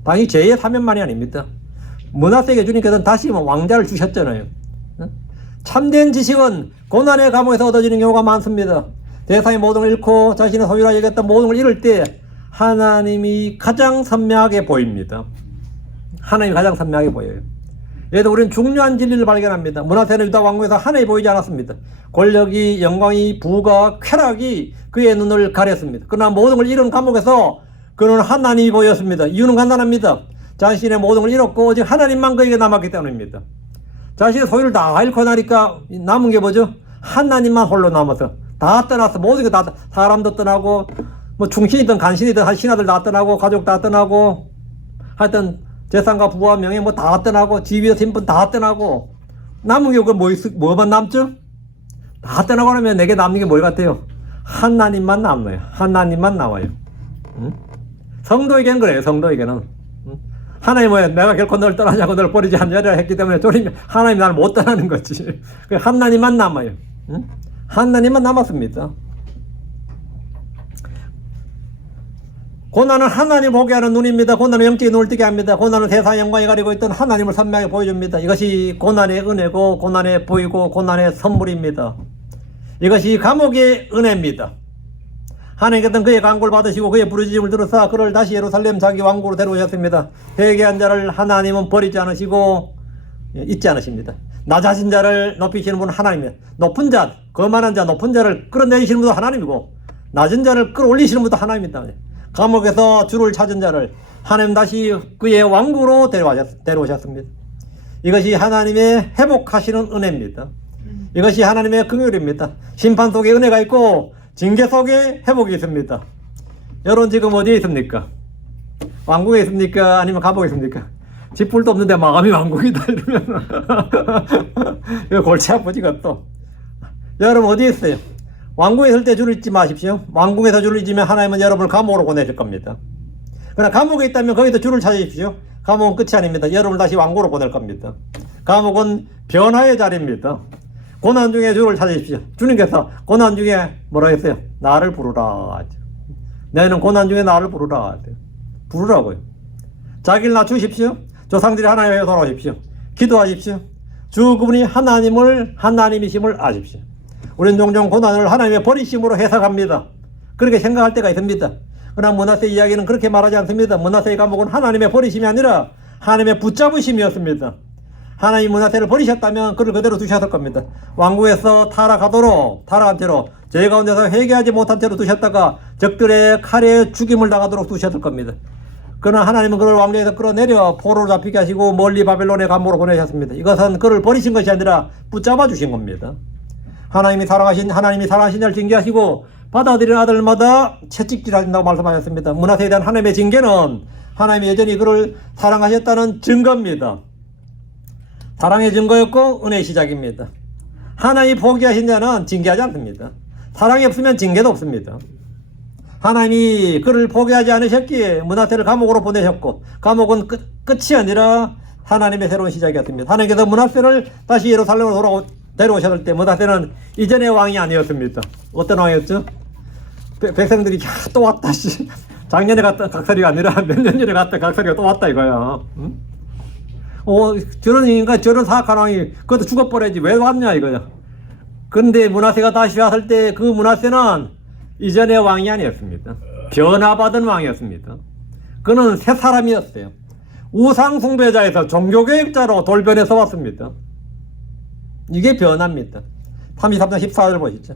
당연히 죄의 사면만이 아닙니다. 므낫세에게 주님께서는 다시 왕자를 주셨잖아요. 참된 지식은 고난의 감옥에서 얻어지는 경우가 많습니다. 세상의 모든 걸 잃고 자신의 소유라 여겼던 모든 걸 잃을 때 하나님이 가장 선명하게 보입니다. 하나님이 가장 선명하게 보여요. 예를 우리는 중요한 진리를 발견합니다. 므낫세는 유다 왕궁에서 하나님이 보이지 않았습니다. 권력이, 영광이, 부가, 쾌락이 그의 눈을 가렸습니다. 그러나 모든 걸 잃은 감옥에서 그는 하나님이 보였습니다. 이유는 간단합니다. 자신의 모든 걸 잃었고 오직 하나님만 그에게 남았기 때문입니다. 자신의 소유를 다 잃고 나니까 남은 게 뭐죠? 하나님만 홀로 남아서 다 떠났어. 모든 게 다 사람도 떠나고 뭐 충신이든 간신이든 신하들 다 떠나고 가족 다 떠나고 하여튼 재산과 부와 명예 뭐 다 떠나고 지위와 신분 다 떠나고 남은 게 뭐만 남죠? 다 떠나고 나면 내게 남는 게 뭘 같아요? 하나님만 남아요. 하나님만 남아요. 성도에게는 그래요. 성도에게는 하나님은 내가 결코 너를 떠나지 않고 너를 버리지 않으리라 했기 때문에 하나님이 나를 못 떠나는 거지. 하나님만 남아요. 하나님만 남았습니다. 고난은 하나님 보게 하는 눈입니다. 고난은 영적인 눈을 뜨게 합니다. 고난은 세상의 영광이 가리고 있던 하나님을 선명하게 보여줍니다. 이것이 고난의 은혜고 고난의 보이고 고난의 선물입니다. 이것이 감옥의 은혜입니다. 하나님께서는 그의 간구를 받으시고 그의 부르짖음을 들으사 그를 다시 예루살렘 자기 왕국으로 데려오셨습니다. 회개한 자를 하나님은 버리지 않으시고 잊지 않으십니다. 낮아진 자를 높이시는 분은 하나님입니다. 높은 자, 거만한 자, 높은 자를 끌어내리시는 분도 하나님이고 낮은 자를 끌어올리시는 분도 하나님입니다. 감옥에서 주를 찾은 자를 하나님 다시 그의 왕국으로 데려오셨습니다. 이것이 하나님의 회복하시는 은혜입니다. 이것이 하나님의 긍휼입니다. 심판 속에 은혜가 있고 징계 속에 회복이 있습니다. 여러분 지금 어디에 있습니까? 왕궁에 있습니까? 아니면 감옥에 있습니까? 집불도 없는데 마감이 왕궁이다 이러면 이거 골치 아프지 그것도. 여러분 어디에 있어요? 왕궁에 있을 때 주를 잊지 마십시오. 왕궁에서 주를 잊으면 하나님은 여러분을 감옥으로 보내실 겁니다. 그러나 감옥에 있다면 거기서 주를 찾으십시오. 감옥은 끝이 아닙니다. 여러분을 다시 왕궁으로 보낼 겁니다. 감옥은 변화의 자리입니다. 고난 중에 주를 찾으십시오. 주님께서 고난 중에 뭐라 했어요? 나를 부르라. 너희는 고난 중에 나를 부르라. 부르라고요. 자기를 낮추십시오. 조상들이 하나님에 돌아오십시오. 기도하십시오. 주 그분이 하나님이심을 아십시오. 우리는 종종 고난을 하나님의 버리심으로 해석합니다. 그렇게 생각할 때가 있습니다. 그러나 므낫세 이야기는 그렇게 말하지 않습니다. 므낫세의 감옥은 하나님의 버리심이 아니라 하나님의 붙잡으심이었습니다. 하나님 문화세를 버리셨다면 그를 그대로 두셨을 겁니다. 왕국에서 타락한 채로 죄 가운데서 회개하지 못한 채로 두셨다가 적들의 칼에 죽임을 당하도록 두셨을 겁니다. 그러나 하나님은 그를 왕궁에서 끌어내려 포로로 잡히게 하시고 멀리 바벨론의 감옥으로 보내셨습니다. 이것은 그를 버리신 것이 아니라 붙잡아 주신 겁니다. 하나님이 사랑하신 자를 징계하시고 받아들인 아들마다 채찍질하신다고 말씀하셨습니다. 문화세에 대한 하나님의 징계는 하나님이 여전히 그를 사랑하셨다는 증거입니다. 사랑의 증거였고 은혜의 시작입니다. 하나님이 포기하신 자는 징계하지 않습니다. 사랑이 없으면 징계도 없습니다. 하나님이 그를 포기하지 않으셨기에 문하세를 감옥으로 보내셨고, 감옥은 끝이 아니라 하나님의 새로운 시작이었습니다. 하나님께서 문하세를 다시 예루살렘으로 데려오셨을 때 문하세는 이전의 왕이 아니었습니다. 어떤 왕이었죠? 백성들이 또 왔다, 작년에 갔던 각설이가 아니라 몇 년 전에 갔던 각설이가 또 왔다 이거야. 응? 저런 인간, 저런 사악한 왕이 그것도 죽어버려야지 왜 왔냐 이거야. 그런데 문하세가 다시 왔을 때 그 문하세는 이전의 왕이 아니었습니다. 변화받은 왕이었습니다. 그는 새 사람이었어요. 우상숭배자에서 종교개혁자로 돌변해서 왔습니다. 이게 변화입니다. 33장 14절 보시죠.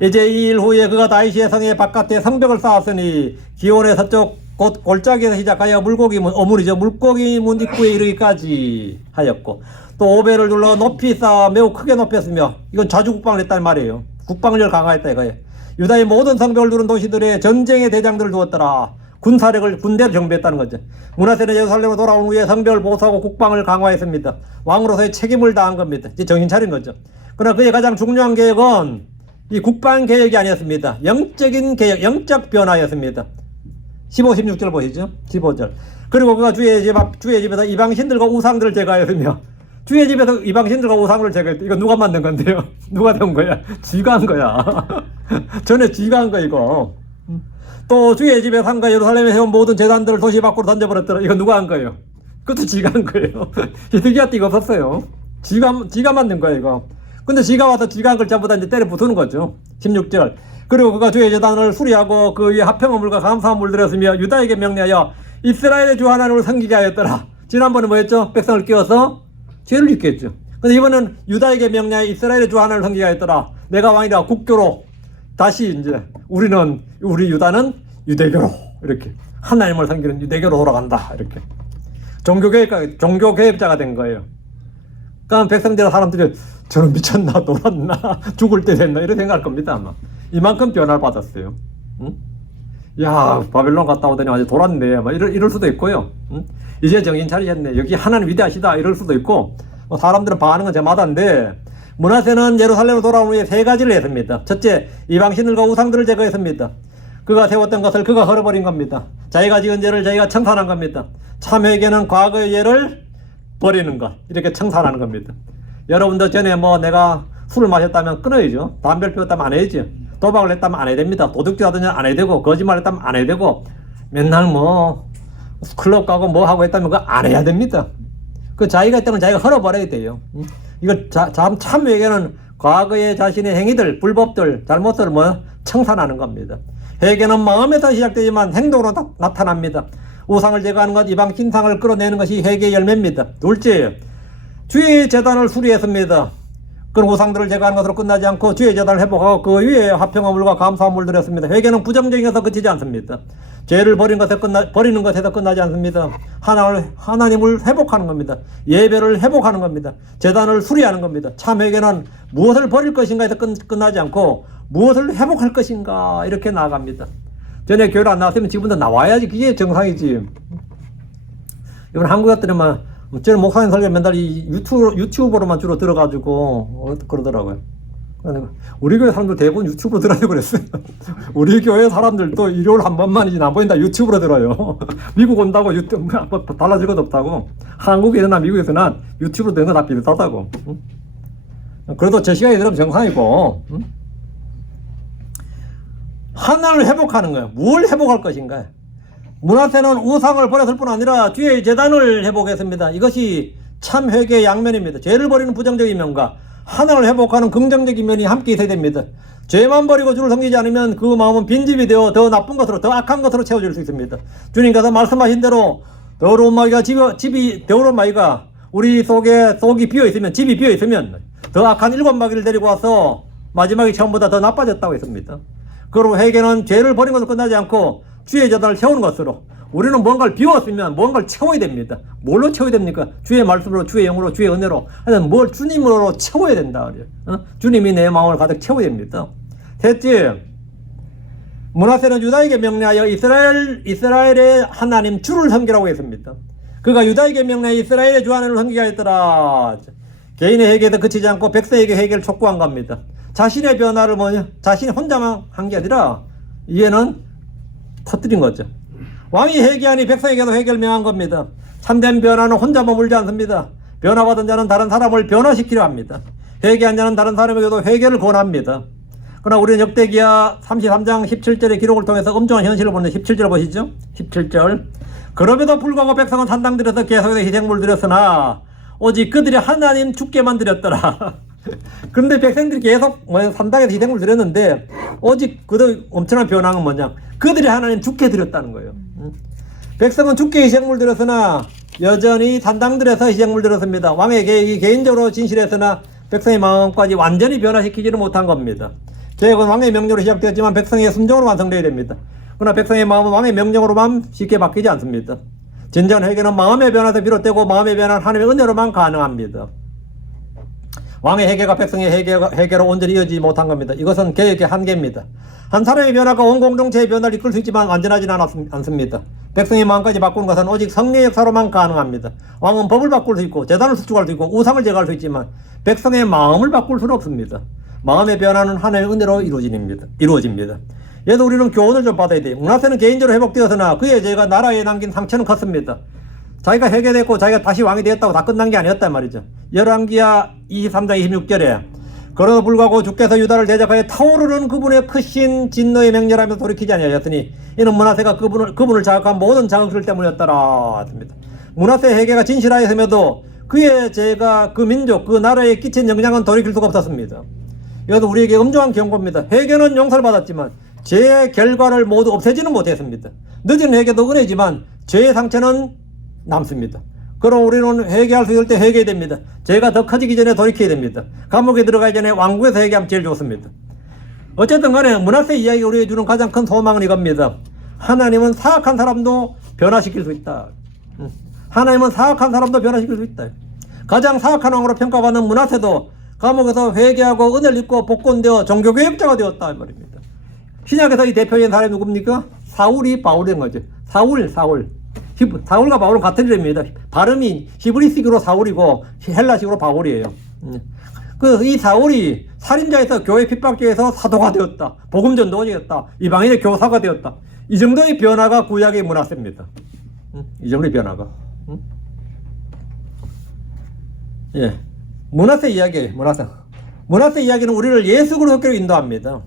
이제 이 일 후에 그가 다윗의 성의 바깥에 성벽을 쌓았으니 기온의 서쪽 곧 골짜기에서 시작하여 물고기 문, 어물이죠. 물고기 문 입구에 이르기까지 하였고, 또 오배를 둘러 높이 쌓아 매우 크게 높였으며, 이건 자주 국방을 했다는 말이에요. 국방을 강화했다 이거예요. 유다의 모든 성벽을 두른 도시들의 전쟁의 대장들을 두었더라. 군대를 정비했다는 거죠. 문하세는 예루살렘으로 돌아온 후에 성벽을 보수하고 국방을 강화했습니다. 왕으로서의 책임을 다한 겁니다. 이제 정신 차린 거죠. 그러나 그의 가장 중요한 계획은 이 국방 계획이 아니었습니다. 영적인 계획, 영적 변화였습니다. 15, 16절 보시죠. 15절. 그리고 그가 주의 집에서 이방신들과 우상들을 제거하였으며, 주의 집에서 이방신들과 우상을 제거했다. 이거 누가 만든 건데요? 누가 된 거야? 쥐가 한 거야. 전에 쥐가 한 거 이거. 또 주의 집에 상가 예루살렘에 해온 모든 재단들을 도시 밖으로 던져버렸더라. 이거 누가 한 거예요? 그것도 쥐가 한 거예요. 히드기야 띠가 없었어요. 쥐가 만든 거야 이거. 근데 쥐가 와서 쥐가 한 걸 전부 다 이제 때려 부수는 거죠. 16절. 그리고 그가 주의 재단을 수리하고 그 위에 화평물과 감사한 물 들였으며 유다에게 명령하여 이스라엘의 주 하나님을 섬기게 하였더라. 지난번에 뭐였죠? 백성을 끼워서 죄를 짓게 했죠. 근데 이번은 유다에게 명령하여 이스라엘의 주 하나님을 섬기게 하였더라. 내가 왕이라 국교로 다시 이제 우리 유다는 유대교로 이렇게 하나님을 섬기는 유대교로 돌아간다. 이렇게 종교개혁자가 된 거예요. 그러니까 백성들 사람들이 저는 미쳤나 놀았나 죽을 때 됐나 이런 생각할 겁니다 아마. 이만큼 변화를 받았어요. 응? 야 바벨론 갔다 오더니 아주 돌았네 막 이럴 수도 있고요. 응? 이제 정신 차리셨네 여기 하나님 위대하시다 이럴 수도 있고, 사람들은 반응은 제마다인데 문하세는 예루살렘으로 돌아온 후에 세 가지를 했습니다. 첫째, 이방신들과 우상들을 제거했습니다. 그가 세웠던 것을 그가 헐어버린 겁니다. 자기가 지은 죄를 자기가 청산한 겁니다. 참회개는 과거의 죄를 버리는 것, 이렇게 청산하는 겁니다. 여러분도 전에 내가 술을 마셨다면 끊어야죠. 담배를 피웠다면 안 해야죠. 도박을 했다면 안 해야 됩니다. 도둑질 하더니 안 해야 되고, 거짓말 했다면 안 해야 되고, 맨날 클럽 가고 하고 했다면 그거 안 해야 됩니다. 그 자기가 했다면 자기가 헐어버려야 돼요. 이거 참회개는 과거의 자신의 행위들, 불법들, 잘못을 청산하는 겁니다. 회개는 마음에서 시작되지만 행동으로 나타납니다. 우상을 제거하는 것, 이방 신상을 끌어내는 것이 회개의 열매입니다. 둘째, 주의 재단을 수리했습니다. 그런 우상들을 제거하는 것으로 끝나지 않고 주의 재단을 회복하고 그 위에 화평한 물과 감사한 물을 드렸습니다. 회개는 부정적인 것에서 그치지 않습니다. 죄를 버리는 것에서 끝나지 않습니다. 하나님을 회복하는 겁니다. 예배를 회복하는 겁니다. 재단을 수리하는 겁니다. 참 회개는 무엇을 버릴 것인가에서 끝나지 않고 무엇을 회복할 것인가 이렇게 나아갑니다. 전에 교회를 안 나왔으면 지금부터 나와야지 그게 정상이지. 이번 한국 같더니만 저는 목사님 설교 맨날 이 유튜브로만 주로 들어가지고 그러더라고요. 우리 교회 사람들 대부분 유튜브로 들어요 그랬어요. 우리 교회 사람들도 일요일 한 번만이지 나머지는 다 유튜브로 들어요. 미국 온다고 유튜브 달라질 것도 없다고. 한국에서나 미국에서나 유튜브로 되는 거 다 비슷하다고. 그래도 제 시간에 들으면 정상이고. 하나를 회복하는 거예요. 뭘 회복할 것인가. 문하세는 우상을 버렸을 뿐 아니라 주의 재단을 회복했습니다. 이것이 참 회개의 양면입니다. 죄를 버리는 부정적인 면과 하나를 회복하는 긍정적인 면이 함께 있어야 됩니다. 죄만 버리고 주를 섬기지 않으면 그 마음은 빈집이 되어 더 나쁜 것으로, 더 악한 것으로 채워질 수 있습니다. 주님께서 말씀하신 대로 더러운 마귀가 우리 속에 속이 비어있으면, 집이 비어있으면 더 악한 7마귀를 데리고 와서 마지막에 처음보다 더 나빠졌다고 했습니다. 그리고 회개는 죄를 버린 것으로 끝나지 않고 주의 재단을 채우는 것으로, 우리는 뭔가를 비웠으면 뭔가를 채워야 됩니다. 뭘로 채워야 됩니까? 주의 말씀으로, 주의 영으로, 주의 은혜로, 하여튼 뭘 주님으로 채워야 된다. 주님이 내 마음을 가득 채워야 됩니다. 셋째, 므낫세는 유다에게 명령하여 이스라엘의 하나님 주를 섬기라고 했습니다. 그가 유다에게 명령하여 이스라엘의 주 하나님을 섬기게 하였더라. 개인의 회개에서 그치지 않고 백성에게 회개를 촉구한 겁니다. 자신의 변화를 자신이 혼자만 한 게 아니라 이에는 터뜨린 거죠. 왕이 회개하니 백성에게도 회개를 명한 겁니다. 참된 변화는 혼자 머물지 않습니다. 변화받은 자는 다른 사람을 변화시키려 합니다. 회개한 자는 다른 사람에게도 회개를 권합니다. 그러나 우리는 역대기야 33장 17절의 기록을 통해서 엄중한 현실을 보는 17절 보시죠. 17절. 그럼에도 불구하고 백성은 산당들에서 계속해서 희생물 드렸으나 오직 그들이 하나님 주께만 드렸더라. 그런데 백성들이 계속 산당에서 희생물 드렸는데 오직 그들 엄청난 변화는 뭐냐? 그들이 하나님 주께 드렸다는 거예요. 백성은 주께 희생물 드렸으나 여전히 산당들에서 희생물 드렸습니다. 왕의 계획이 개인적으로 진실했으나 백성의 마음까지 완전히 변화시키지는 못한 겁니다. 계획은 왕의 명령으로 시작되었지만 백성의 순종으로 완성되어야 됩니다. 그러나 백성의 마음은 왕의 명령으로만 쉽게 바뀌지 않습니다. 진정한 회개는 마음의 변화에서 비롯되고 마음의 변화는 하나님의 은혜로만 가능합니다. 왕의 회개가 백성의 회개로 온전히 이어지지 못한 겁니다. 이것은 계획의 한계입니다. 한 사람의 변화가 온 공동체의 변화를 이끌 수 있지만 완전하지는 않습니다. 백성의 마음까지 바꾸는 것은 오직 성령의 역사로만 가능합니다. 왕은 법을 바꿀 수 있고 제단을 수축할 수 있고 우상을 제거할 수 있지만 백성의 마음을 바꿀 수는 없습니다. 마음의 변화는 하나님의 은혜로 이루어집니다. 얘도 우리는 교훈을 좀 받아야 돼요. 므낫세는 개인적으로 회복되었으나 그의 죄가 나라에 남긴 상처는 컸습니다. 자기가 회개됐고 자기가 다시 왕이 되었다고 다 끝난 게 아니었단 말이죠. 열왕기야 23장 26절에 그러나 불구하고 주께서 유다를 대적하여 타오르는 그분의 크신 진노에 맹렬하며 돌이키지 아니하였으니 이는 므낫세가 그분을 자극한 모든 자극들 때문이었더라 했습니다. 므낫세 회개가 진실하였음에도 그의 죄가 그 민족 그 나라에 끼친 영향은 돌이킬 수가 없었습니다. 이것도 우리에게 엄중한 경고입니다. 회개는 용서를 받았지만 죄의 결과를 모두 없애지는 못했습니다. 늦은 회개도 은혜지만 죄의 상처는 남습니다. 그럼 우리는 회개할 수 있을 때 회개해야 됩니다. 죄가 더 커지기 전에 돌이켜야 됩니다. 감옥에 들어가기 전에 왕궁에서 회개하면 제일 좋습니다. 어쨌든 간에 므낫세 이야기가 우리에게 주는 가장 큰 소망은 이겁니다. 하나님은 사악한 사람도 변화시킬 수 있다. 하나님은 사악한 사람도 변화시킬 수 있다. 가장 사악한 왕으로 평가받는 므낫세도 감옥에서 회개하고 은혜를 입고 복권되어 종교개혁자가 되었다 이 말입니다. 신약에서 이 대표적인 사람이 누굽니까? 사울이 바울인 거죠. 사울과 바울은 같은 이름입니다. 발음이 히브리식으로 사울이고 헬라식으로 바울이에요. 이 사울이 살인자에서 교회 핍박죄에서 사도가 되었다. 복음 전도가 되었다. 이방인의 교사가 되었다. 이 정도의 변화가 구약의 므낫세입니다. 이 정도의 변화가. 예. 므낫세 이야기예요. 므낫세 이야기는 우리를 예수 그리스도로 인도합니다.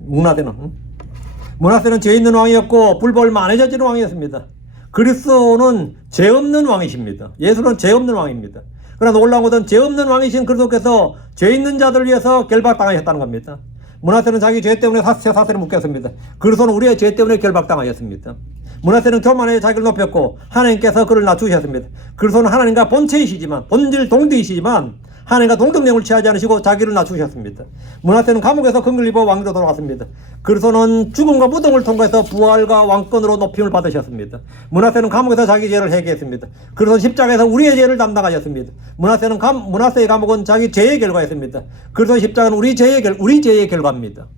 므낫세는 죄 있는 왕이었고 불법을 많이 저지른 왕이었습니다. 그리스도는 죄 없는 왕이십니다. 예수는 죄 없는 왕입니다. 그러나 놀라운 것은 죄 없는 왕이신 그리스도께서 죄 있는 자들을 위해서 결박당하셨다는 겁니다. 므낫세는 자기 죄 때문에 사슬에 묶였습니다. 그리스도는 우리의 죄 때문에 결박당하셨습니다. 므낫세는 교만에 자기를 높였고 하나님께서 그를 낮추셨습니다. 그리스도는 하나님과 본체이시지만 본질 동등이시지만 하나님과 동등령을 취하지 않으시고 자기를 낮추셨습니다. 므낫세는 감옥에서 금을 입어 왕으로 돌아갔습니다. 그리스도는 죽음과 무덤을 통과해서 부활과 왕권으로 높임을 받으셨습니다. 므낫세는 감옥에서 자기 죄를 회개했습니다. 그리스도는 십자가에서 우리의 죄를 담당하셨습니다. 므낫세의 감옥은 자기 죄의 결과였습니다. 그리스도의 십자가는 우리 죄의 결과입니다.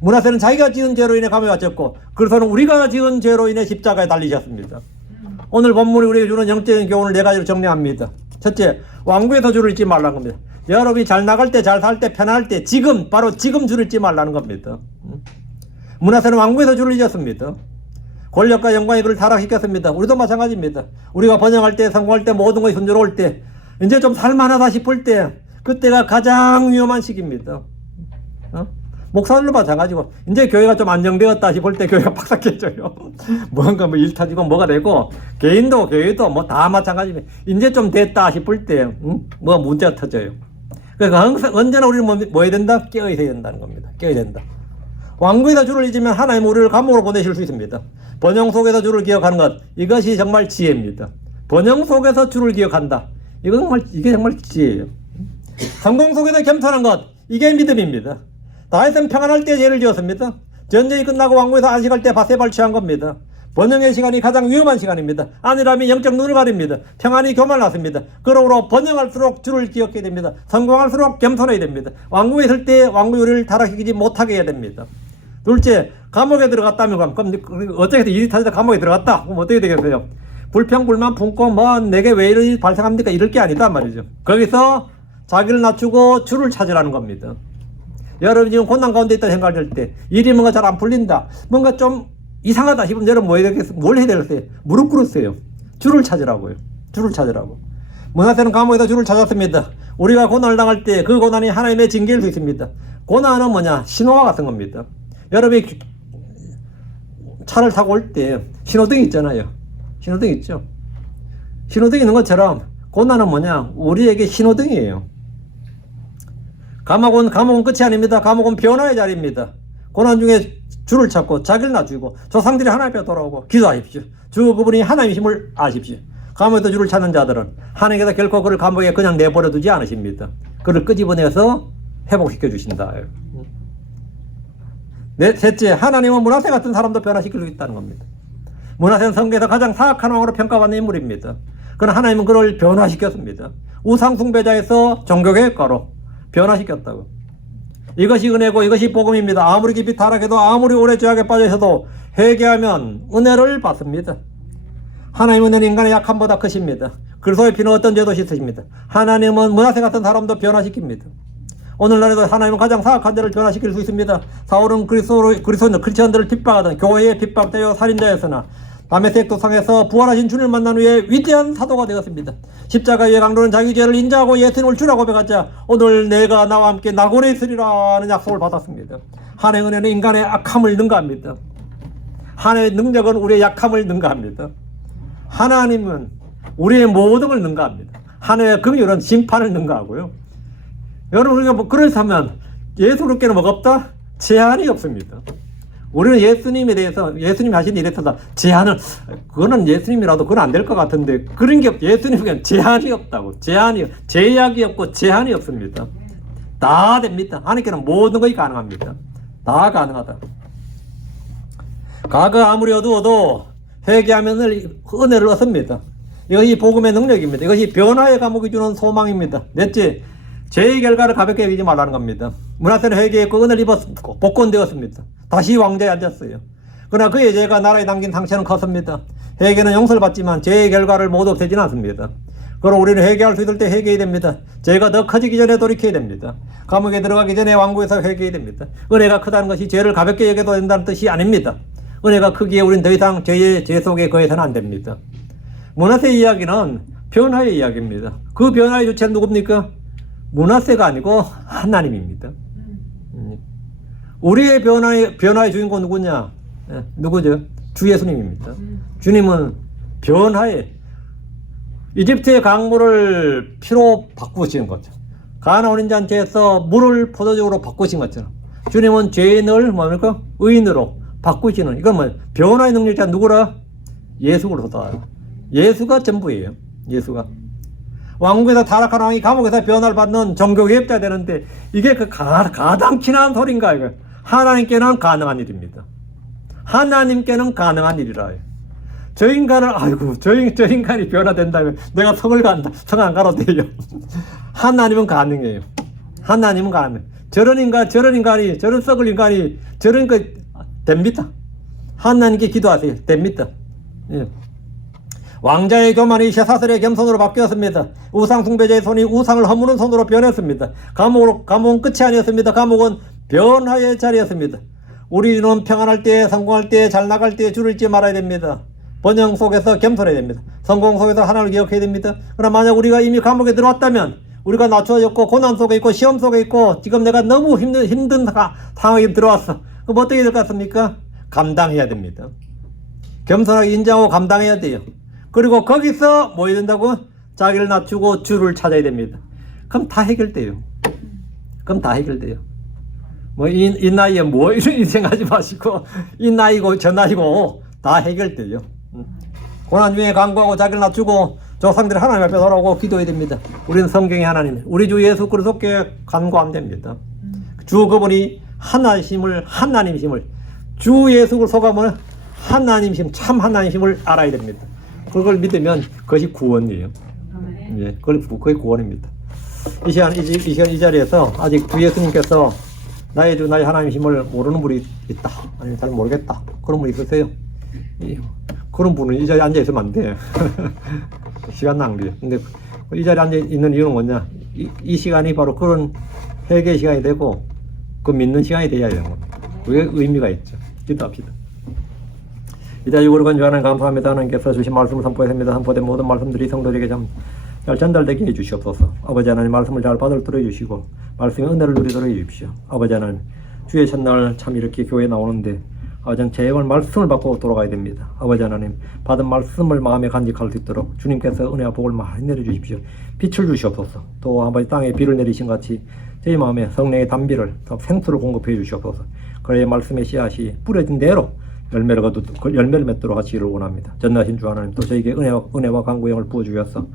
므낫세는 자기가 지은 죄로 인해 감옥에 갇혔고 그리스도는 우리가 지은 죄로 인해 십자가에 달리셨습니다. 오늘 본문이 우리에게 주는 영적인 교훈을 네 가지로 정리합니다. 첫째, 왕궁에서 줄을 잇지 말라는 겁니다. 여러분이 잘 나갈 때, 잘 살 때, 편할 때, 바로 지금 줄을 잇지 말라는 겁니다. 므낫세는 왕궁에서 줄을 잇었습니다. 권력과 영광이 그를 타락시켰습니다. 우리도 마찬가지입니다. 우리가 번영할 때, 성공할 때, 모든 것이 순조로울 때, 이제 좀 살만하다 싶을 때, 그때가 가장 위험한 시기입니다. 목사들도 마찬가지고 이제 교회가 좀 안정되었다 싶을 때 교회가 팍 깨져요. 뭔가 일 터지고 뭐가 되고 개인도 교회도 뭐 다 마찬가지입니다. 이제 좀 됐다 싶을 때 뭐 문제가 터져요. 그러니까 항상 언제나 우리는 뭐 해야 된다? 깨어야 된다는 겁니다. 깨어야 된다. 왕궁에서 줄을 잊으면 하나님 우리를 감옥으로 보내실 수 있습니다. 번영 속에서 줄을 기억하는 것, 이것이 정말 지혜입니다. 번영 속에서 주를 기억한다. 이게 정말 지혜예요. 성공 속에서 겸손한 것, 이게 믿음입니다. 다윗은 평안할 때 죄를 지었습니다. 전쟁이 끝나고 왕궁에서 안식할 때 바세바를 취한 겁니다. 번영의 시간이 가장 위험한 시간입니다. 안일함이 영적 눈을 가립니다. 평안이 교만났습니다. 그러므로 번영할수록 주를 기억해야 됩니다. 성공할수록 겸손해야 됩니다. 왕궁에 있을 때 왕궁 요리를 타락시키지 못하게 해야 됩니다. 둘째, 감옥에 들어갔다면 그럼 어떻게 일이 터져서 감옥에 들어갔다. 그럼 어떻게 되겠어요? 불평불만 품고 뭐 내게 왜 이런 일이 발생합니까? 이럴 게 아니다 말이죠. 거기서 자기를 낮추고 주를 찾으라는 겁니다. 여러분 지금 고난 가운데 있다 생각할 때 일이 뭔가 잘 안 풀린다. 뭔가 좀 이상하다 싶으면 여러분 뭘 해야 되겠어요? 무릎 꿇으세요. 주를 찾으라고요. 주를 찾으라고. 므낫세는 감옥에서 주를 찾았습니다. 우리가 고난을 당할 때 그 고난이 하나님의 징계일 수 있습니다. 고난은 뭐냐? 신호와 같은 겁니다. 여러분이 차를 타고 올 때 신호등이 있잖아요. 신호등 있죠. 신호등이 있는 것처럼 고난은 뭐냐? 우리에게 신호등이에요. 감옥은 끝이 아닙니다. 감옥은 변화의 자리입니다. 고난 중에 주를 찾고 자기를 낮추고 조상들이 하나님 앞에 돌아오고 기도하십시오. 주 그분이 하나님이심을 아십시오. 감옥에서 주를 찾는 자들은 하나님께서 결코 그를 감옥에 그냥 내버려 두지 않으십니다. 그를 끄집어내서 회복시켜 주신다. 셋째, 하나님은 므낫세 같은 사람도 변화시킬 수 있다는 겁니다. 므낫세는 성경에서 가장 사악한 왕으로 평가받는 인물입니다. 그러나 하나님은 그를 변화시켰습니다. 우상숭배자에서 종교개혁가로 변화시켰다고. 이것이 은혜고 이것이 복음입니다. 아무리 깊이 타락해도 아무리 오래 죄악에 빠져 있어도 회개하면 은혜를 받습니다. 하나님은 인간의 약함보다 크십니다. 그리스도의 피는 어떤 죄도 씻으십니다. 하나님은 므낫세 같은 사람도 변화시킵니다. 오늘날에도 하나님은 가장 사악한 자를 변화시킬 수 있습니다. 사울은 그리스도인들 크리스천들을 핍박하던 교회의 핍박자요 살인자였으나 다메섹 도상에서 부활하신 주님을 만난 후에 위대한 사도가 되었습니다. 십자가 위에 강도는 자기 죄를 인정하고 예수님을 주라고 고백하자 오늘 내가 나와 함께 낙원에 있으리라 하는 약속을 받았습니다. 하나님의 은혜는 인간의 악함을 능가합니다. 하나님의 능력은 우리의 약함을 능가합니다. 하나님은 우리의 모든 걸 능가합니다. 하나님의 긍휼은 심판을 능가하고요. 여러분 우리가 그렇다면 예수님께는 뭐가 없다? 제한이 없습니다. 우리는 예수님에 대해서 예수님이 하신 일에 있어서 제한을 그거는 예수님이라도 그건 안 될 것 같은데 그런 게 예수님에게는 제한이 없다고. 제약이 없고 제한이 없습니다. 다 됩니다. 하나님께는 모든 것이 가능합니다. 다 가능하다. 과거 아무리 어두워도 회개하면 은혜를 얻습니다. 이것이 복음의 능력입니다. 이것이 변화의 감옥이 주는 소망입니다. 넷째, 죄의 결과를 가볍게 여기지 말라는 겁니다. 므낫세는 회개했고 은혜를 입었고 복권되었습니다. 다시 왕좌에 앉았어요. 그러나 그의 죄가 나라에 남긴 상처는 컸습니다. 회개는 용서를 받지만 죄의 결과를 모두 없애지는 않습니다. 그럼 우리는 회개할 수 있을 때 회개해야 됩니다. 죄가 더 커지기 전에 돌이켜야 됩니다. 감옥에 들어가기 전에 왕궁에서 회개해야 됩니다. 은혜가 크다는 것이 죄를 가볍게 여겨도 된다는 뜻이 아닙니다. 은혜가 크기에 우리는 더 이상 죄 속에 거해서는 안 됩니다. 므낫세 이야기는 변화의 이야기입니다. 그 변화의 주체는 누굽니까? 므낫세가 아니고 하나님입니다. 우리의 변화의 주인공 누구냐? 누구죠? 주 예수님입니다. 주님은 변화의 이집트의 강물을 피로 바꾸신 거죠. 가나안 인자한테서 물을 포도주로 바꾸신 것처럼 주님은 죄인을 뭡니까? 의인으로 바꾸시는 이건 뭐 변화의 능력자 누구라? 예수로다. 예수가 전부예요. 예수가. 왕국에서 타락한 왕이 감옥에서 변화를 받는 종교개혁자 되는데 이게 그 가당키나 소린가 이거. 하나님께는 가능한 일입니다. 하나님께는 가능한 일이라. 저 인간은 저 인간이 변화된다면 내가 성을 간다. 성 안 가도 돼요. 하나님은 가능해요. 하나님은 가능. 저런 인간이 저런 썩을 인간이 저런 거 됩니다. 하나님께 기도하세요. 됩니다. 예. 왕자의 교만이 쇠사슬의 겸손으로 바뀌었습니다. 우상숭배자의 손이 우상을 허무는 손으로 변했습니다. 감옥은 끝이 아니었습니다. 감옥은 변화의 자리였습니다. 우리는 평안할 때, 성공할 때, 잘 나갈 때 줄을 잊지 말아야 됩니다. 번영 속에서 겸손해야 됩니다. 성공 속에서 하나님을 기억해야 됩니다. 그러나 만약 우리가 이미 감옥에 들어왔다면 우리가 낮춰졌고 고난 속에 있고 시험 속에 있고 지금 내가 너무 힘든 상황에 들어왔어. 그럼 어떻게 될 것 같습니까? 감당해야 됩니다. 겸손하게 인정하고 감당해야 돼요. 그리고 거기서 뭐 해야 된다고? 자기를 낮추고 주를 찾아야 됩니다. 그럼 다 해결돼요. 그럼 다 해결돼요. 뭐 이 나이에 뭐 이런 생각하지 마시고 이 나이고 저 나이고 다 해결돼요. 고난 중에 간구하고 자기를 낮추고 조상들이 하나님 앞에 돌아오고 기도해야 됩니다. 우리는 성경의 하나님, 우리 주 예수 그리스도께 간구하면 됩니다. 주 그분이 하나님이심을 주 예수를 속하면 하나님이심, 참 하나님이심을 알아야 됩니다. 그걸 믿으면 그것이 구원이에요. 예, 그게 구원입니다. 이 시간 이 자리에서 아직 주 예수님께서 나의 주 나의 하나님이심을 모르는 분이 있다, 아니면 잘 모르겠다, 그런 분이 있으세요. 그런 분은 이 자리에 앉아 있으면 안 돼. 시간 낭비. 근데 이 자리에 앉아 있는 이유는 뭐냐? 이 시간이 바로 그런 회개 시간이 되고 그 믿는 시간이 돼야 해요. 그게 의미가 있죠. 기도합시다. 이제 유골 건조하는 감사합니다. 하나님께서 주신 말씀을 선포했습니다. 선포된 모든 말씀들이 성도들에게 잘 전달되게 해주시옵소서. 아버지 하나님 말씀을 잘 받아들여 주시고 말씀의 은혜를 누리도록 해주십시오. 아버지 하나님 주의 첫날 참 이렇게 교회에 나오는데 아버지 제발 말씀을 받고 돌아가야 됩니다. 아버지 하나님 받은 말씀을 마음에 간직할 수 있도록 주님께서 은혜와 복을 많이 내려주십시오. 빛을 주시옵소서. 또 아버지 땅에 비를 내리신 같이 저희 마음에 성령의 단비를 생수를 공급해 주시옵소서. 그래야 말씀의 씨앗이 뿌려진 대로 열매를 맺도록 하시기를 원합니다. 전능하신 주 하나님 또 저에게 은혜와 강구형을 부어주셔서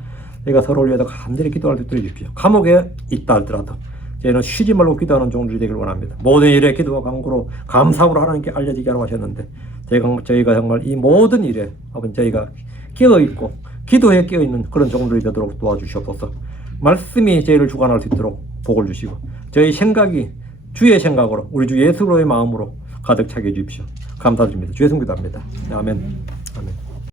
저희가 서로를 위해서 간절히 기도할 수 있도록 해주십시오. 감옥에 있다 할지라도 저희는 쉬지 말고 기도하는 종들이 되기를 원합니다. 모든 일에 기도와 간구로 감사함으로 하나님께 알려지게 하라고 하셨는데 저희가 정말 이 모든 일에 아버지 저희가 깨어있고 기도에 깨어있는 그런 종들이 되도록 도와주시옵소서. 말씀이 저희를 주관할 수 있도록 복을 주시고 저희 생각이 주의 생각으로 우리 주 예수로의 마음으로 가득 차게 해주십시오. 감사드립니다. 주의 성기도합니다. 아멘. 아멘.